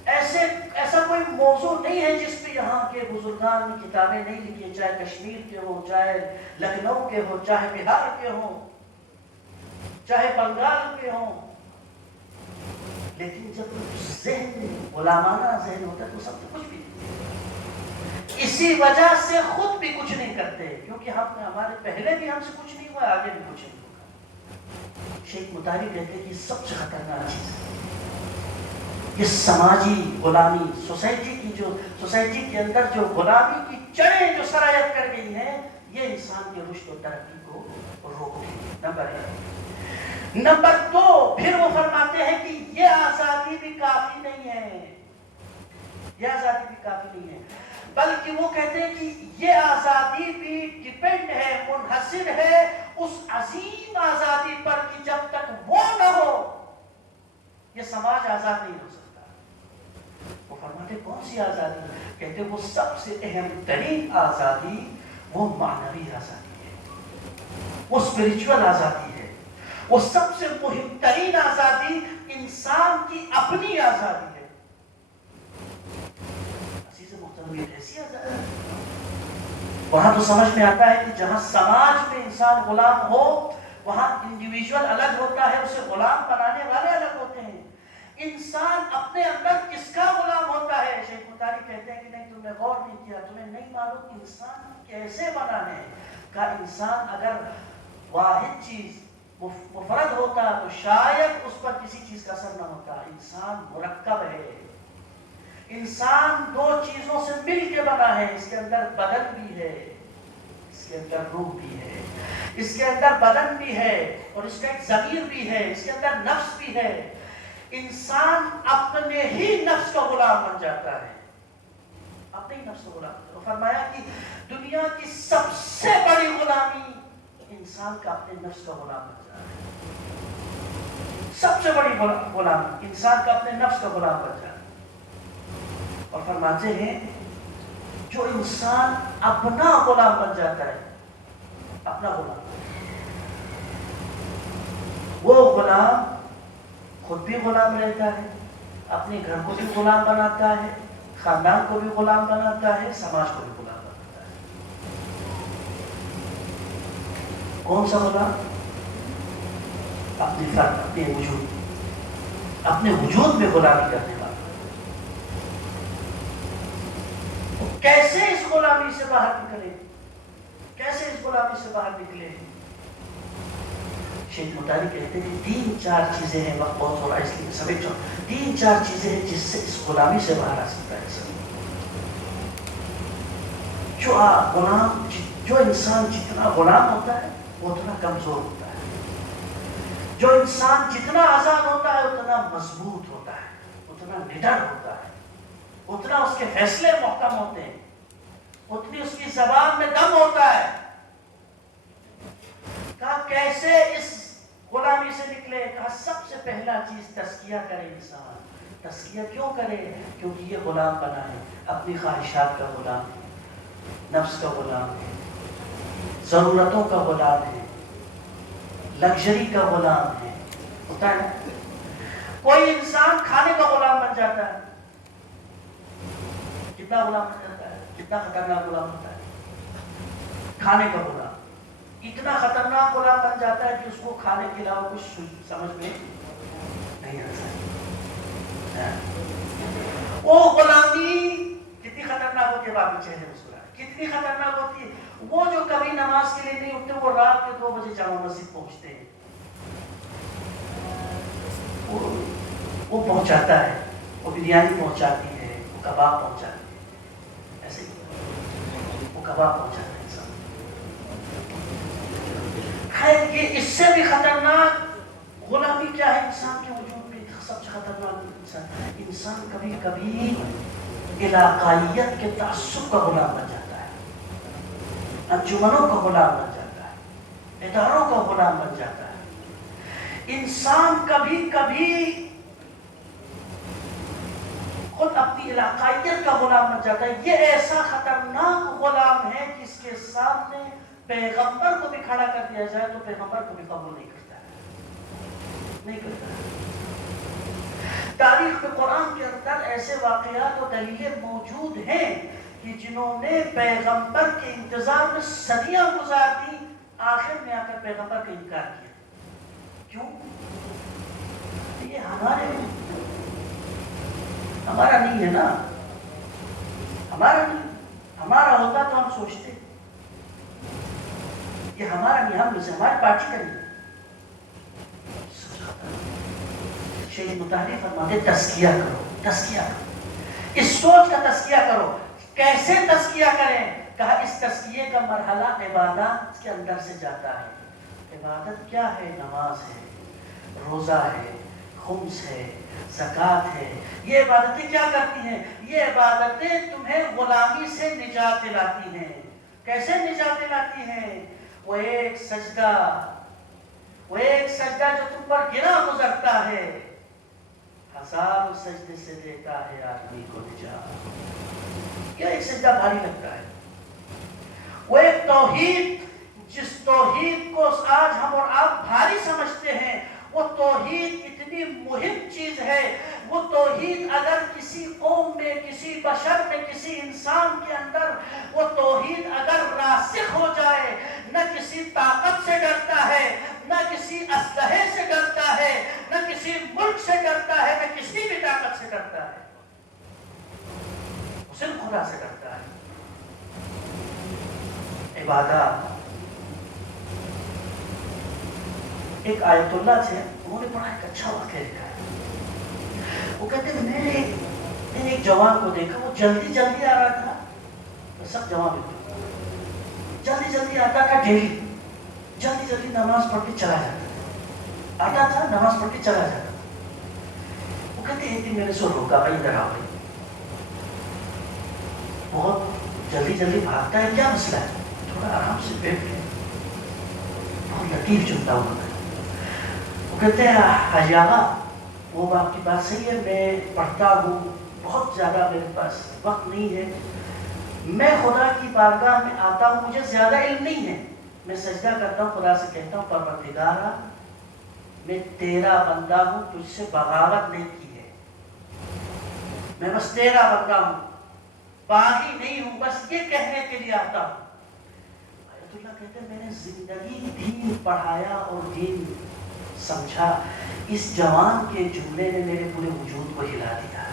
ایسا کوئی موضوع نہیں ہے جس پہ یہاں کے بزرگان نے کتابیں نہیں لکھی، چاہے کشمیر کے ہوں، چاہے لکھنؤ کے ہوں، چاہے بہار کے ہوں، چاہے بنگال کے ہوں. لیکن جب ذہن غلامانہ ذہن ہوتا ہے تو سب سے کچھ بھی اسی وجہ سے خود بھی کچھ نہیں کرتے، کیونکہ ہمارے پہلے بھی ہم سے کچھ نہیں ہوا، آگے بھی کچھ نہیں ہوگا. شیخ مطاری کہتے ہیں کہ سب سے خطرناک چیز ہے یہ سماجی غلامی. سوسائٹی کے اندر جو غلامی کی جڑیں جو سرایت کر گئی ہیں، یہ انسان کے رشد و ترقی کو روک گئی. نمبر 1. نمبر 2، پھر وہ فرماتے ہیں کہ یہ آزادی بھی کافی نہیں ہے، یہ آزادی بھی کافی نہیں ہے، بلکہ وہ کہتے ہیں کہ یہ آزادی بھی ڈیپینڈ ہے، منحصر ہے اس عظیم آزادی پر کہ جب تک وہ نہ ہو یہ سماج آزاد نہیں ہو سکتا. وہ فرماتے کون سی آزادی؟ کہتے وہ سب سے اہم ترین آزادی وہ معنوی آزادی ہے، وہ اسپریچول آزادی ہے، وہ سب سے مہم ترین آزادی انسان کی اپنی آزادی ہے. عزیز محترم، یہ ایسی آزادی ہے. وہاں تو سمجھ میں آتا ہے کہ جہاں سماج میں انسان غلام ہو وہاں انڈیویجول الگ ہوتا ہے، اسے غلام بنانے والے الگ ہوتے ہیں. انسان اپنے اندر کس کا غلام ہوتا ہے؟ شیخ مطاری کہتے ہیں کہ نہیں، تم نے غور نہیں کیا، تمہیں نہیں معلوم انسان کیسے بنا ہے. کہ انسان اگر واحد چیز مفرد ہوتا تو شاید اس پر کسی چیز کا اثر نہ ہوتا. انسان مرکب ہے، انسان 2 چیزوں سے مل کے بنا ہے. اس کے اندر بدن بھی ہے، اس کے اندر روح بھی ہے، اس کے اندر بدن بھی ہے، اور اس کا ایک ضمیر بھی ہے، اس کے اندر نفس بھی ہے. انسان اپنے ہی نفس کا غلام بن جاتا ہے، اپنے ہی نفس کا غلام. تو فرمایا کہ دنیا کی سب سے بڑی غلامی انسان کا اپنے نفس کا غلام بن جاتا ہے. سب سے بڑی غلامی انسان کا اپنے نفس کا غلام بن جاتا ہے. اور فرماتے ہیں جو انسان اپنا غلام بن جاتا ہے، اپنا غلام، وہ غلام خود بھی غلام رہتا ہے، اپنے گھر کو بھی غلام بناتا ہے، خاندان کو بھی غلام بناتا ہے، سماج کو بھی غلام بناتا ہے۔ کون سا غلام؟ اپنے فرد، اپنے وجود میں غلامی کرنے والا۔ کیسے اس غلامی سے باہر نکلے؟ کیسے اس غلامی سے باہر نکلے؟ شیخ مطالب کہتے ہیں 3-4 چیزیں ہیں، وقت بہت ہو رہا ہے اس لیے سمجھ جاؤ، 3-4 چیزیں ہیں جس سے اس غلامی سے باہر آ سکتا ہے۔ جو انسان جتنا غلام ہوتا ہے وہ اتنا کمزور ہوتا ہے، جو انسان جتنا آزاد ہوتا ہے اتنا مضبوط ہوتا ہے، اتنا نڈر ہوتا ہے، اتنا اس کے فیصلے محکم ہوتے ہیں، اتنی اس کی زبان میں دم ہوتا ہے۔ کہا کیسے اس غلامی سے نکلے؟ کہا سب سے پہلا چیز تزکیہ کرے انسان۔ تزکیہ کیوں کرے؟ کیونکہ یہ غلام بنا ہے، اپنی خواہشات کا غلام ہے، نفس کا غلام ہے، ضرورتوں کا غلام ہے، لگژری کا غلام ہے۔ ہوتا ہے کوئی انسان کھانے کا غلام بن جاتا ہے، کتنا غلام بن جاتا ہے، کتنا خطرناک غلام ہوتا ہے، کھانے کا غلام۔ اتنا خطرناک غلام بن جاتا ہے کہ اس کو کھانے کے علاوہ کچھ سمجھ میں نہیں آتا ہے۔ وہ غلامی کتنی خطرناک ہوتی ہے، باقی چہرے مسکرائے، کتنی خطرناک ہوتی ہے۔ وہ جو کبھی نماز کے لیے نہیں اٹھتے، وہ رات کے 2 بجے جامع مسجد پہنچتے ہیں، وہ پہنچاتا ہے، وہ بریانی پہنچاتی ہے، وہ کباب پہنچاتی ہے، ایسے ہی وہ کباب پہنچاتا ہے انسان۔ خیر یہ اس سے بھی خطرناک غلامی کیا ہے انسان کے وجود میں؟ سب سے خطرناک انسان کبھی کبھی علاقائیت کے تعصب کا غلام بن جاتا ہے، انجمنوں کا غلام بن جاتا ہے، اداروں کا غلام بن جاتا ہے۔ انسان کبھی کبھی خود اپنی علاقائیت کا غلام بن جاتا ہے۔ یہ ایسا خطرناک غلام ہے جس کے سامنے پیغمبر کو بھی کھڑا کر دیا جائے تو پیغمبر کو بھی قبول نہیں کرتا ہے، نہیں کرتا ہے۔ تاریخ میں قرآن کے اندر ایسے واقعات اور دلیلیں موجود ہیں کہ جنہوں نے پیغمبر کے انتظار میں صدیاں گزار دی، آخر میں آ کر پیغمبر کا انکار کیا۔ کیوں؟ یہ ہمارا نہیں ہے نا، ہمارا نہیں، ہمارا ہوتا تو ہم سوچتے، یہ ہمارا نہیں، ہم سے ہماری پارٹی کا نہیں۔ شیخ مطالب فرماتے تزکیہ کرو، تزکیہ کرو، اس سوچ کا تزکیہ کرو۔ کیسے تزکیہ کریں؟ کہا اس تزکیے کا مرحلہ عبادات کے اندر سے جاتا ہے۔ عبادت کیا ہے؟ نماز ہے، روزہ ہے، خمس ہے، زکوٰۃ ہے۔ یہ عبادتیں کیا کرتی ہیں؟ یہ عبادتیں تمہیں غلامی سے نجات دلاتی ہیں۔ کیسے نجات دلاتی ہیں؟ وہ ایک سجدہ جو تم پر گرا گزرتا ہے، 1000 سجدے سے دیتا ہے آدمی کو نجات۔ یہ ایک سجدہ بھاری لگتا ہے۔ وہ ایک توحید، جس توحید کو آج ہم اور آپ بھاری سمجھتے ہیں، وہ توحید اتنی مہم چیز ہے۔ وہ توحید اگر کسی قوم میں، کسی بشر میں، کسی انسان کے اندر وہ توحید اگر راسخ ہو جائے، نہ کسی طاقت سے ڈرتا ہے، نہ کسی اسلحے سے ڈرتا ہے، نہ کسی ملک سے ڈرتا ہے، نہ کسی بھی طاقت سے ڈرتا ہے، صرف خدا سے ڈرتا ہے۔ عبادات، ایک آیت اللہ تھے، انہوں نے بڑا ایک اچھا واقعہ لکھا ہے۔ وہ کہتے ہیں میں نے ایک جوان کو دیکھا، وہ جلدی آ رہا تھا، سب جوان جلدی آتا تھا، ڈیلی جلدی نماز پڑھ کے چلا جاتا تھا، آتا تھا نماز پڑھ کے چلا جاتا تھا۔ وہ کہتے ایک دن میں نے سو روکا، بھائی ادھر آؤ، بھائی بہت جلدی بھاگتا ہے، کیا مسئلہ ہے؟ تھوڑا آرام سے بیٹھ کے بہت لطیف چلتا ہوں۔ وہ کہتے ہیں حاجی آقا، وہ آپ کی بات صحیح ہے، میں پڑھتا ہوں، بہت زیادہ میرے پاس وقت نہیں ہے، میں خدا کی بارگاہ میں آتا ہوں، مجھے زیادہ علم نہیں ہے، میں سجدہ کرتا ہوں، خدا سے کہتا ہوں پروردگارا میں تیرا بندہ ہوں، تجھ سے بغاوت نہیں کی ہے، میں بس تیرا بندہ ہوں، باغی نہیں ہوں، بس یہ کہنے کے لیے آتا ہوں۔ آیت اللہ کہتے ہیں میں نے زندگی دین پڑھایا اور دین سمجھا، اس جوان کے جملے نے میرے پورے وجود کو ہلا دیا،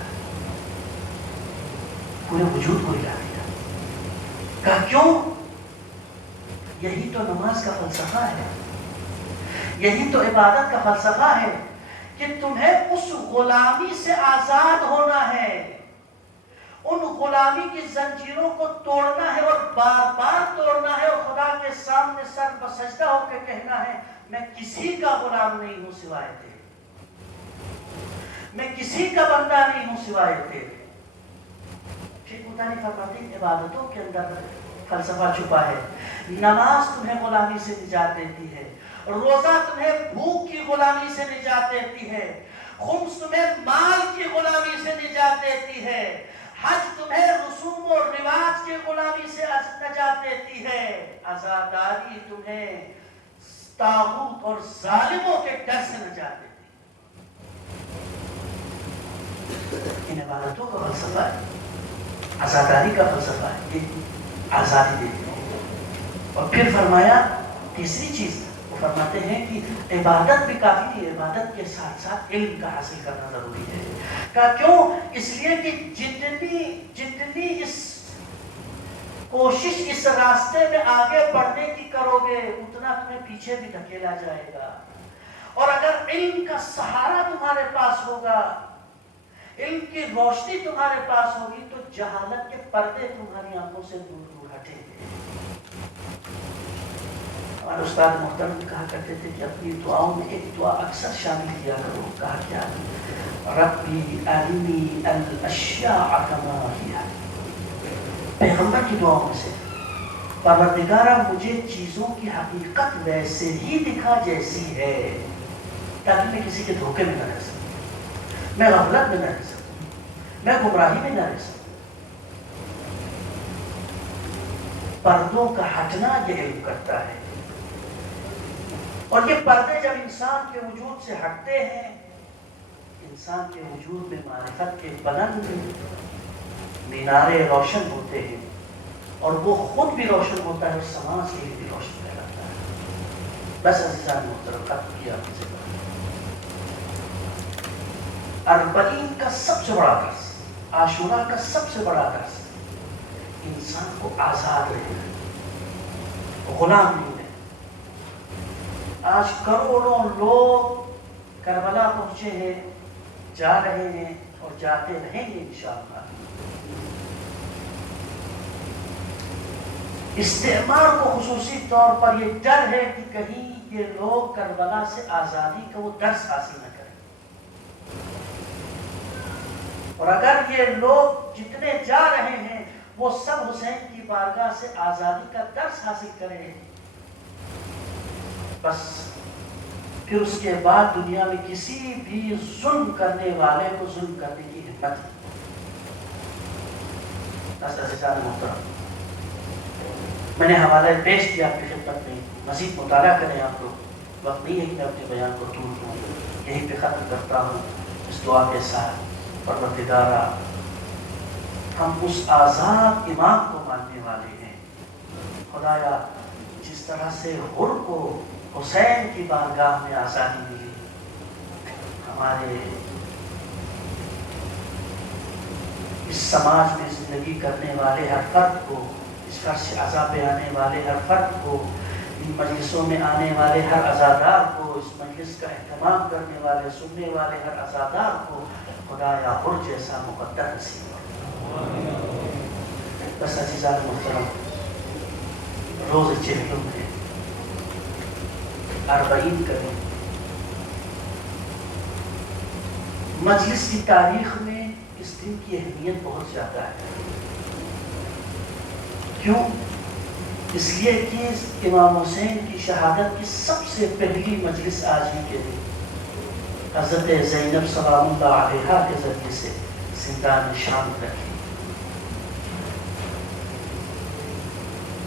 پورے وجود کو ہلا دیا۔ کہا کیوں؟ یہی تو نماز کا فلسفہ ہے، یہی تو عبادت کا فلسفہ ہے کہ تمہیں اس غلامی سے آزاد ہونا ہے، ان غلامی کی زنجیروں کو توڑنا ہے اور بار بار توڑنا ہے، اور خدا کے سامنے سر بسجدہ ہو کے کہنا ہے میں کسی کا غلام نہیں ہوں سوائے تیرے، میں کسی کا بندہ نہیں ہوں سوائے تیرے۔ شیخ مدانی فرماتے ہیں عبادتوں کے اندر فلسفہ چھپا ہے۔ نماز تمہیں غلامی سے نجات دیتی ہے، روزہ تمہیں بھوک کی غلامی سے نجات دیتی ہے، خمس تمہیں مال کی غلامی سے نجات دیتی ہے، حج تمہیں رسوم و رواج کی غلامی سے نجات دیتی ہے، عزاداری تمہیں طاغوت اور ظالموں کے ڈر سے نجات دیتی ہے۔ ان عبادتوں کا فلسفہ ہے، عزاداری کا فلسفہ ہے، یہ آزادی دیتی ہے۔ اور پھر فرمایا تیسری چیز، وہ فرماتے ہیں کہ عبادت بھی کافی نہیں، عبادت کے ساتھ ساتھ علم کا حاصل کرنا ضروری ہے۔ کہا کیوں؟ اس لیے کہ جتنی اس کوشش اس راستے میں آگے بڑھنے کی کرو گے اتنا تمہیں پیچھے بھی دھکیلا جائے گا، اور اگر علم کا سہارا تمہارے پاس ہوگا، علم کی روشنی تمہارے پاس ہوگی تو جہالت کے پردے تمہاری آنکھوں سے دور دور ہٹیں گے۔ ہمارے استاد محترم کہا کرتے تھے کہ اپنی دعاؤں میں ایک دعا اکثر شامل کیا کرو۔ کہا کیا؟ ربی ارنی الاشیاء کما ہی، پیغمبر کی دعاؤں میں سے پروردگارہ مجھے چیزوں کی حقیقت ویسے ہی دکھا جیسی ہے، تاکہ میں کسی کے دھوکے میں نہ رہ سکوں، میں غفلت میں نہ رہ سکوں، میں گمراہی میں نہ رہ سکوں۔ پردوں کا ہٹنا یہ علم کرتا ہے، اور یہ پردے جب انسان کے وجود سے ہٹتے ہیں، انسان کے وجود میں معرفت کے بلند مینارے روشن ہوتے ہیں، اور وہ خود بھی روشن ہوتا ہے اور سماج کے لیے بھی روشن کہلاتا ہے۔ بس عزیزان محترم ختم کیا آپ سے۔ اربعین کا سب سے بڑا درس، عاشورہ کا سب سے بڑا درس، انسان کو آزاد رہنا، غلام نہیں ہے۔ آج کروڑوں لوگ کربلا پہنچے ہیں، جا رہے ہیں اور جاتے رہیں گے انشاءاللہ۔ استعمار کو خصوصی طور پر یہ ڈر ہے کہ کہیں یہ لوگ کربلا سے آزادی کا وہ درس حاصل نہ کریں، اور اگر یہ لوگ جتنے جا رہے ہیں وہ سب حسین کی بارگاہ سے آزادی کا درس حاصل کریں، بس پھر اس کے بعد دنیا میں کسی بھی ظلم کرنے والے کو ظلم کرنے کی ہمت نہیں۔ محترم میں نے حوالہ پیش کیا آپ کی خدمت میں، مزید مطالعہ کریں آپ لوگ، وقت نہیں ہے کہ میں اپنے بیان کو طول دوں، یہیں پہ ختم کرتا ہوں اس دعا کے ساتھ۔ پروردگارا ہم اس آزاد امام کو ماننے والے ہیں، خدایا جس طرح سے حر کو حسین کی بارگاہ میں آزادی ملی، ہمارے اس سماج میں زندگی کرنے والے ہر فرد کو، اس فرش عزا پہ آنے والے ہر فرد کو، ان مجلسوں میں آنے والے ہر عزادار کو، اس مجلس کا اہتمام کرنے والے سننے والے ہر عزادار کو خدایا حر جیسا مقدر نصیب ہو۔ بس عزیزان محترم، روز چہلوں میں اربعین کریں، مجلس کی تاریخ میں اس دن کی اہمیت بہت زیادہ ہے۔ کیوں؟ اس لیے کہ امام حسین کی شہادت کی سب سے پہلی مجلس آج ہی کے دن حضرت زینب سلام اللہ علیہا کے ذریعے سے زندان شام رکھی۔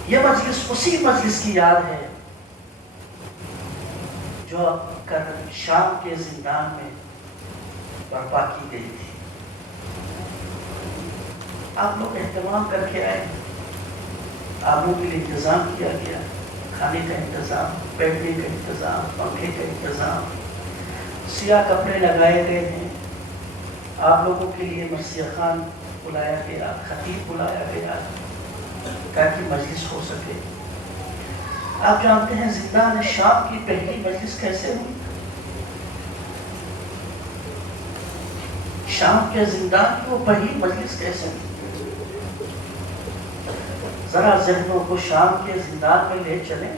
یہ مجلس اسی مجلس کی یاد ہے جو شام کے زندان میں برپا کی گئی تھی۔ آپ لوگ اہتمام کر کے آئے، آپ لوگوں کے لیے انتظام کیا گیا، کھانے کا انتظام، بیٹھنے کا انتظام، پنکھے کا انتظام، سیاہ کپڑے لگائے گئے ہیں، آپ لوگوں کے لیے مرثیہ خان بلایا گیا، خطیب بلایا گیا تاکہ مجلس ہو سکے۔ آپ جانتے ہیں زندان شام کی پہلی مجلس کیسے ہوئی؟ شام کے زندان کی وہ پہلی مجلس کیسے ہوئی؟ ذرا ذہنوں کو شام کے زندان میں لے چلیں۔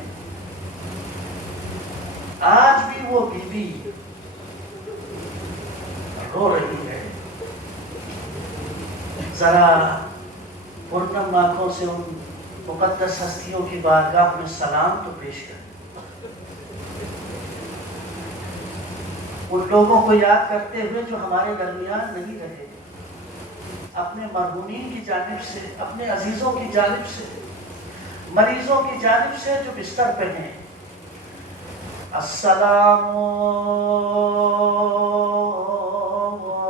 آج بھی وہ بیوی رو رہی ہے، ذرا پرنم آنکھوں سے ان مقدس ہستیوں کی بارگاہ میں سلام تو پیش کریں، ان لوگوں کو یاد کرتے ہوئے جو ہمارے درمیان نہیں رہے، اپنے مرحومین کی جانب سے، اپنے عزیزوں کی جانب سے، مریضوں کی جانب سے جو بستر پہ ہیں، السلام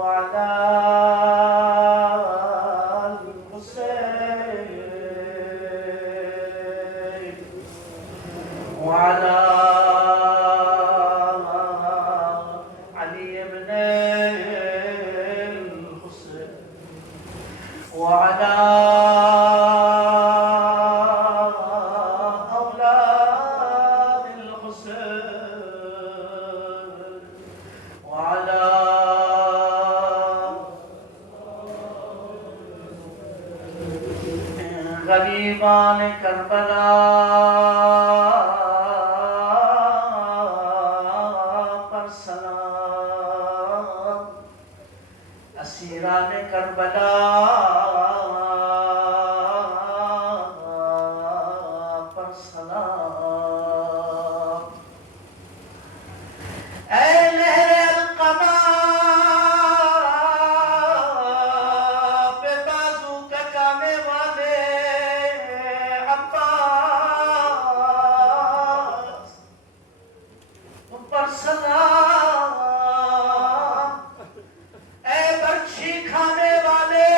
علی الحسین وعلی علی ابن الحسین وعلی غریبان کربلا پر سلام، اسیران کربلا پر سلام۔ اے لہر القمہ پہ بازو کٹانے والے پر سلام، اے برچھی کھانے والے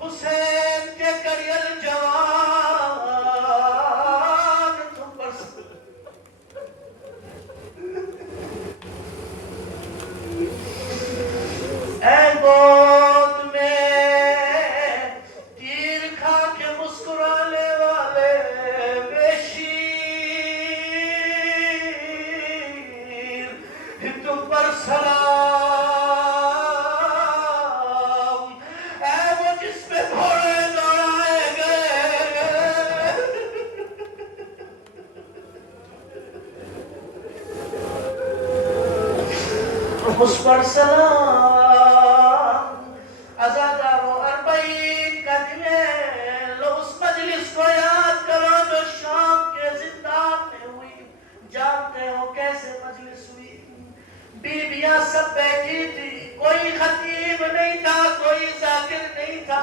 حسین کے کریل جوان، تم پر اے گود میں تیر کھا کے مسکرانے والے بے شیر، تم پر سلام، اے وہ جس پہ گھوڑے دوڑائے گئے، اس پر سلام۔ عزادار و اربعین کا دن ہے، لو اس مجلس کو یاد کرو جو شام کے زندان میں ہوئی، جانتے ہو کیسے مجلس ہوئی؟ بیویاں سب بیٹھی تھی، کوئی خطیب نہیں تھا، کوئی ذاکر نہیں تھا،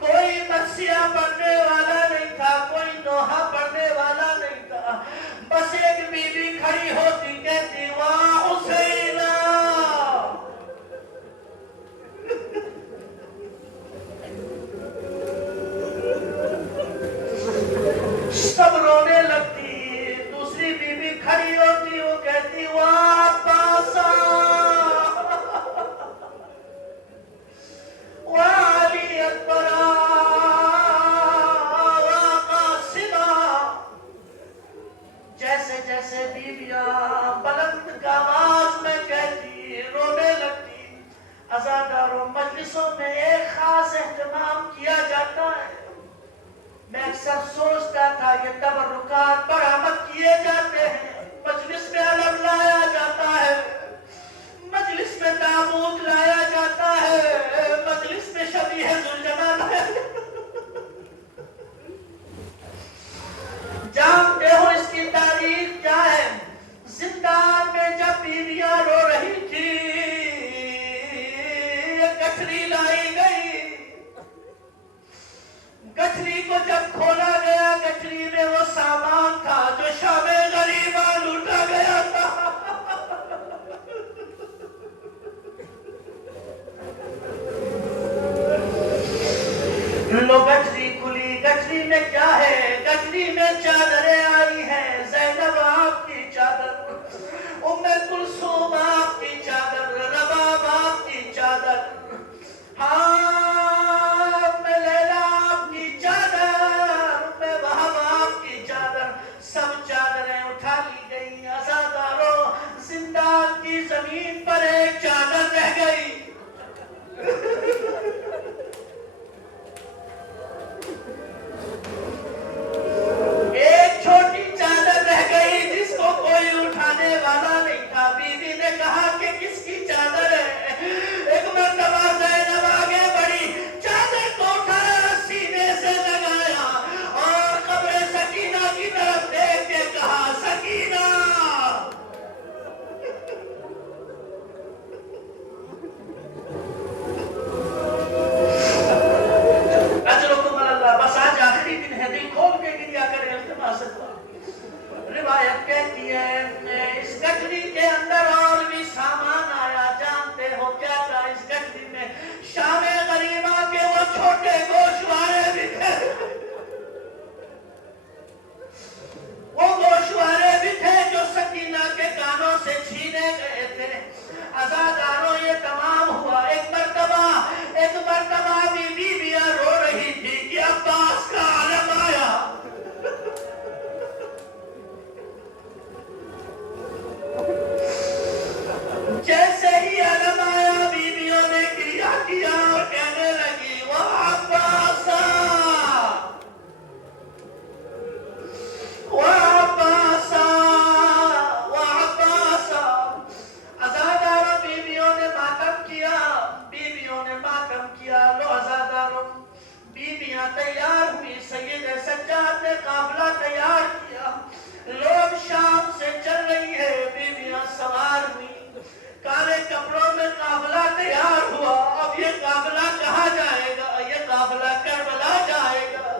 کوئی مرثیہ پڑھنے والا نہیں تھا، کوئی نوحہ پڑھنے والا نہیں تھا، بس ایک بیوی کھڑی ہوتی کہتی واہ حسینہ، سب رونے لگتی، دوسری بیوی کھڑی ہوتی، وہ کہتی واہ عباسہ، واہ علی اکبرہ، واہ قاسمہ، جیسے جیسے بیویاں بلند آواز میں کہتی، رونے لگتی۔ عزاداروں، مجلسوں میں ایک خاص اہتمام کیا جاتا ہے، میں اکثر سوچتا تھا یہ تبرکات برآمد کیے جاتے ہیں، مجلس میں علم لایا جاتا ہے، مجلس میں تابوت لایا جاتا ہے، مجلس میں شبیہ ذوالجلال ہے۔ جانتے ہو اس کی تاریخ کیا ہے؟ زندان میں جب بیویاں رو رہی تھی، گٹھری لائی گئی، گٹھری کو جب کھولا گیا، گٹھری میں وہ سامان تھا جو شام غریب لو گٹری کھلی، گٹری میں کیا ہے؟ گٹری میں چادریں آئی ہیں، زینب آپ کی چادر، ام کلثوم آپ کی چادر، رباب آپ کی چادر، ہاں میں لیلا آپ کی چادر، میں وہب آپ کی چادر، سب چادریں اٹھا لی گئی۔ عزاداروں، زندان کی زمین پر ایک چادر رہ گئی۔ ایک چھوٹی چادر رہ گئی جس کو کوئی اٹھانے والا نہیں تھا۔ بی بی نے کہا کہ کس کی چادر ہے؟ ایک مرتبہ زینب آگے بڑھی، چادر کو اٹھایا، سینے سے لگایا اور قبر سکینہ کی طرف دیکھ کے کہا، سکینہ اجرکم اللہ۔ بس آج آخری دن ہے، دل کھول کے گریا کرے، التماس ہے۔ روایت کہتی ہے اس گٹری کے اندر اور بھی سامان آیا، جانتے ہو کیا تھا اس گٹری میں؟ شام غریبہ کے وہ چھوٹے گوشوارے بھی تھے، وہ گوشوارے بھی تھے جو سکینہ کے کانوں سے چھینے گئے تھے۔ عزاداروں یہ تمام ہوا۔ ایک مرتبہ بھی بیویاں رو رہی تھی کہ عباس کا عالم آیا۔ جیسے ہی عالم آیا، بیویوں نے گریہ کیا اور کہنے لگی، وہ عباسا، وہ عباسا، وہ عباسا۔ عزاداروں، بیویوں نے ماتم کیا، بیویوں نے ماتم کیا۔ لو عزاداروں، بیویاں تیار ہوئی، سید سجاد نے قافلہ تیار کیا، لوگ شام سے چل رہی ہے، بیویاں سوار ہوئی، کالے کپڑوں میں قافلہ تیار ہوا۔ اب یہ قافلہ کہاں جائے گا؟ یہ قافلہ کربلا جائے گا۔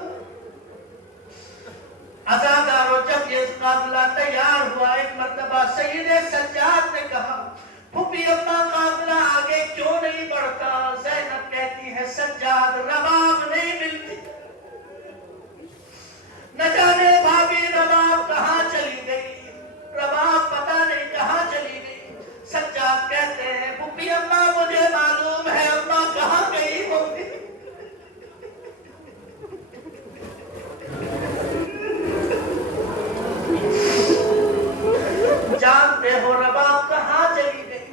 عزاداروں، جب یہ قافلہ تیار ہوا، ایک مرتبہ سید سجاد نے کہا، پھوپھی اماں قافلہ آگے کیوں نہیں بڑھتا؟ زینب کہتی ہے، سجاد رباب نہیں ملتی، نہ جانے بھابھی رباب کہاں چلی گئی، رباب پتہ نہیں کہاں چلی گئی۔ سجاد کہتے ہیں، پھوپھی اماں مجھے معلوم ہے، اماں کہاں گئی ہوں گی۔ جانتے ہو رباب کہاں چلی گئی؟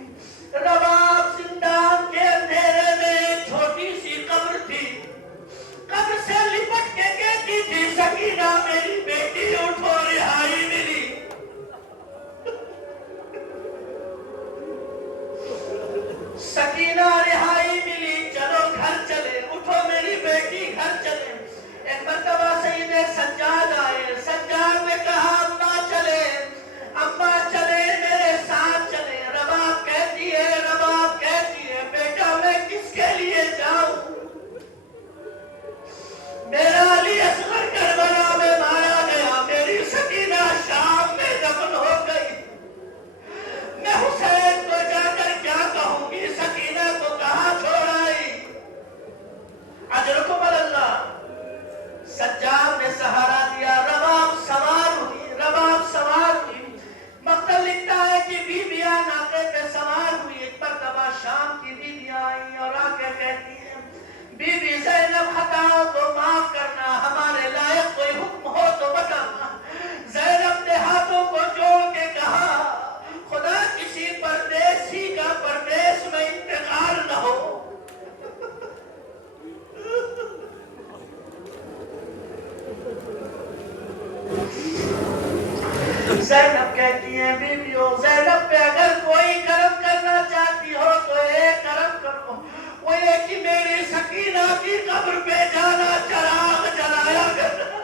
رباب زندان کے اندھیرے میں ایک چھوٹی سی قبر تھی، قبر سے لپٹ کے کہتی تھی، سکینہ میری بیٹی اٹھو، رہائی ملی۔ سکینہ رہائی ملی، چلو گھر چلے، اٹھو میری بیٹی گھر چلے۔ ایک مرتبہ سید سجاد آئے، سجاد نے کہا، اماں چلے، اماں چلے، میرے ساتھ چلے۔ رباب کہتی ہے، بیٹا میں کس کے لیے جاؤں؟ میرا علی اصغر کربلا میں مارا گیا، میری سکینہ شام میں دفن ہو گئی، میں حسین کو جا کر کیا کہوں گی؟ سکینہ کو کہاں چھوڑ آئی؟ اجرکم اللہ۔ سجاد نے سہارا دیا، رباب سوار ہوئی۔ مقتل لکھتا ہے کہ بیویاں ناقے پہ سوار ہوئی۔ ایک مرتبہ شام کی بیویاں آئی اور آ کے کہتی ہیں، بی بی زینب خطا تو معاف کرنا، ہمارے لائق کوئی حکم ہو تو بتانا۔ زینب نے ہاتھوں کو جوڑ کے کہا، خدا کسی پردیسی کا پردیس میں انتقال نہ ہو۔ زینب کہتی ہیں، بیویوں، زینب پہ اگر کوئی کرم کرنا چاہتی ہو تو ایک کرم کرو، وہ یہ کہ میری سکینہ کی قبر پہ جانا، چراغ جلایا کرنا،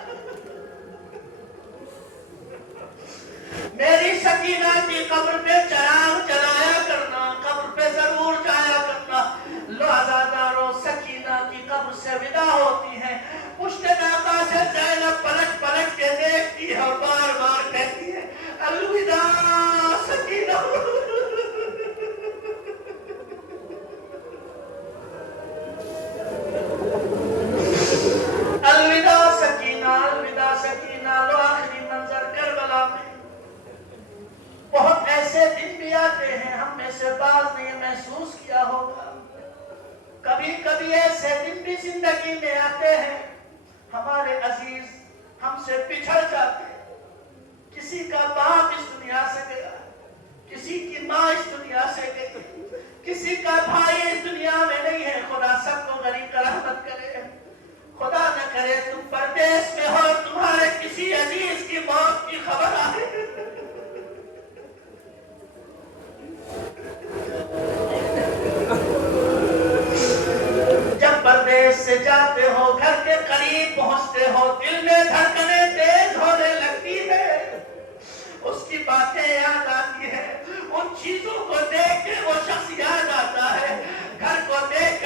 میری سکینہ کی قبر پہ چراغ جلایا کرنا، قبر پہ ضرور جایا کرنا۔ لو عزاداروں، سکینہ کی قبر سے ودا ہوتی ہے، پشت ناقہ سے زینب پلٹ کے دیکھتی ہے اور بار بار کہتی ہے، الوداع سکینہ۔ کبھی ایسے دن بھی زندگی میں آتے ہیں ہمارے عزیز ہم سے بچھڑ جاتے ہیں. کسی کا باپ اس دنیا سے گیا, کسی کی ماں اس دنیا سے گئی, کسی کا بھائی اس دنیا میں نہیں ہے. خدا سب کو غریب کا رحمت کرے. خدا نہ کرے تم پردیس میں ہو, تمہارے کسی عزیز کی موت کی خبر آئے. جب پردیس سے جاتے ہو, گھر کے قریب پہنچتے ہو, دل میں دھڑکنیں تیز ہونے لگتی ہے. اس کی باتیں یاد آتی ہے, ان چیزوں کو دیکھ کے وہ شخص یاد آتا ہے, گھر کو دیکھ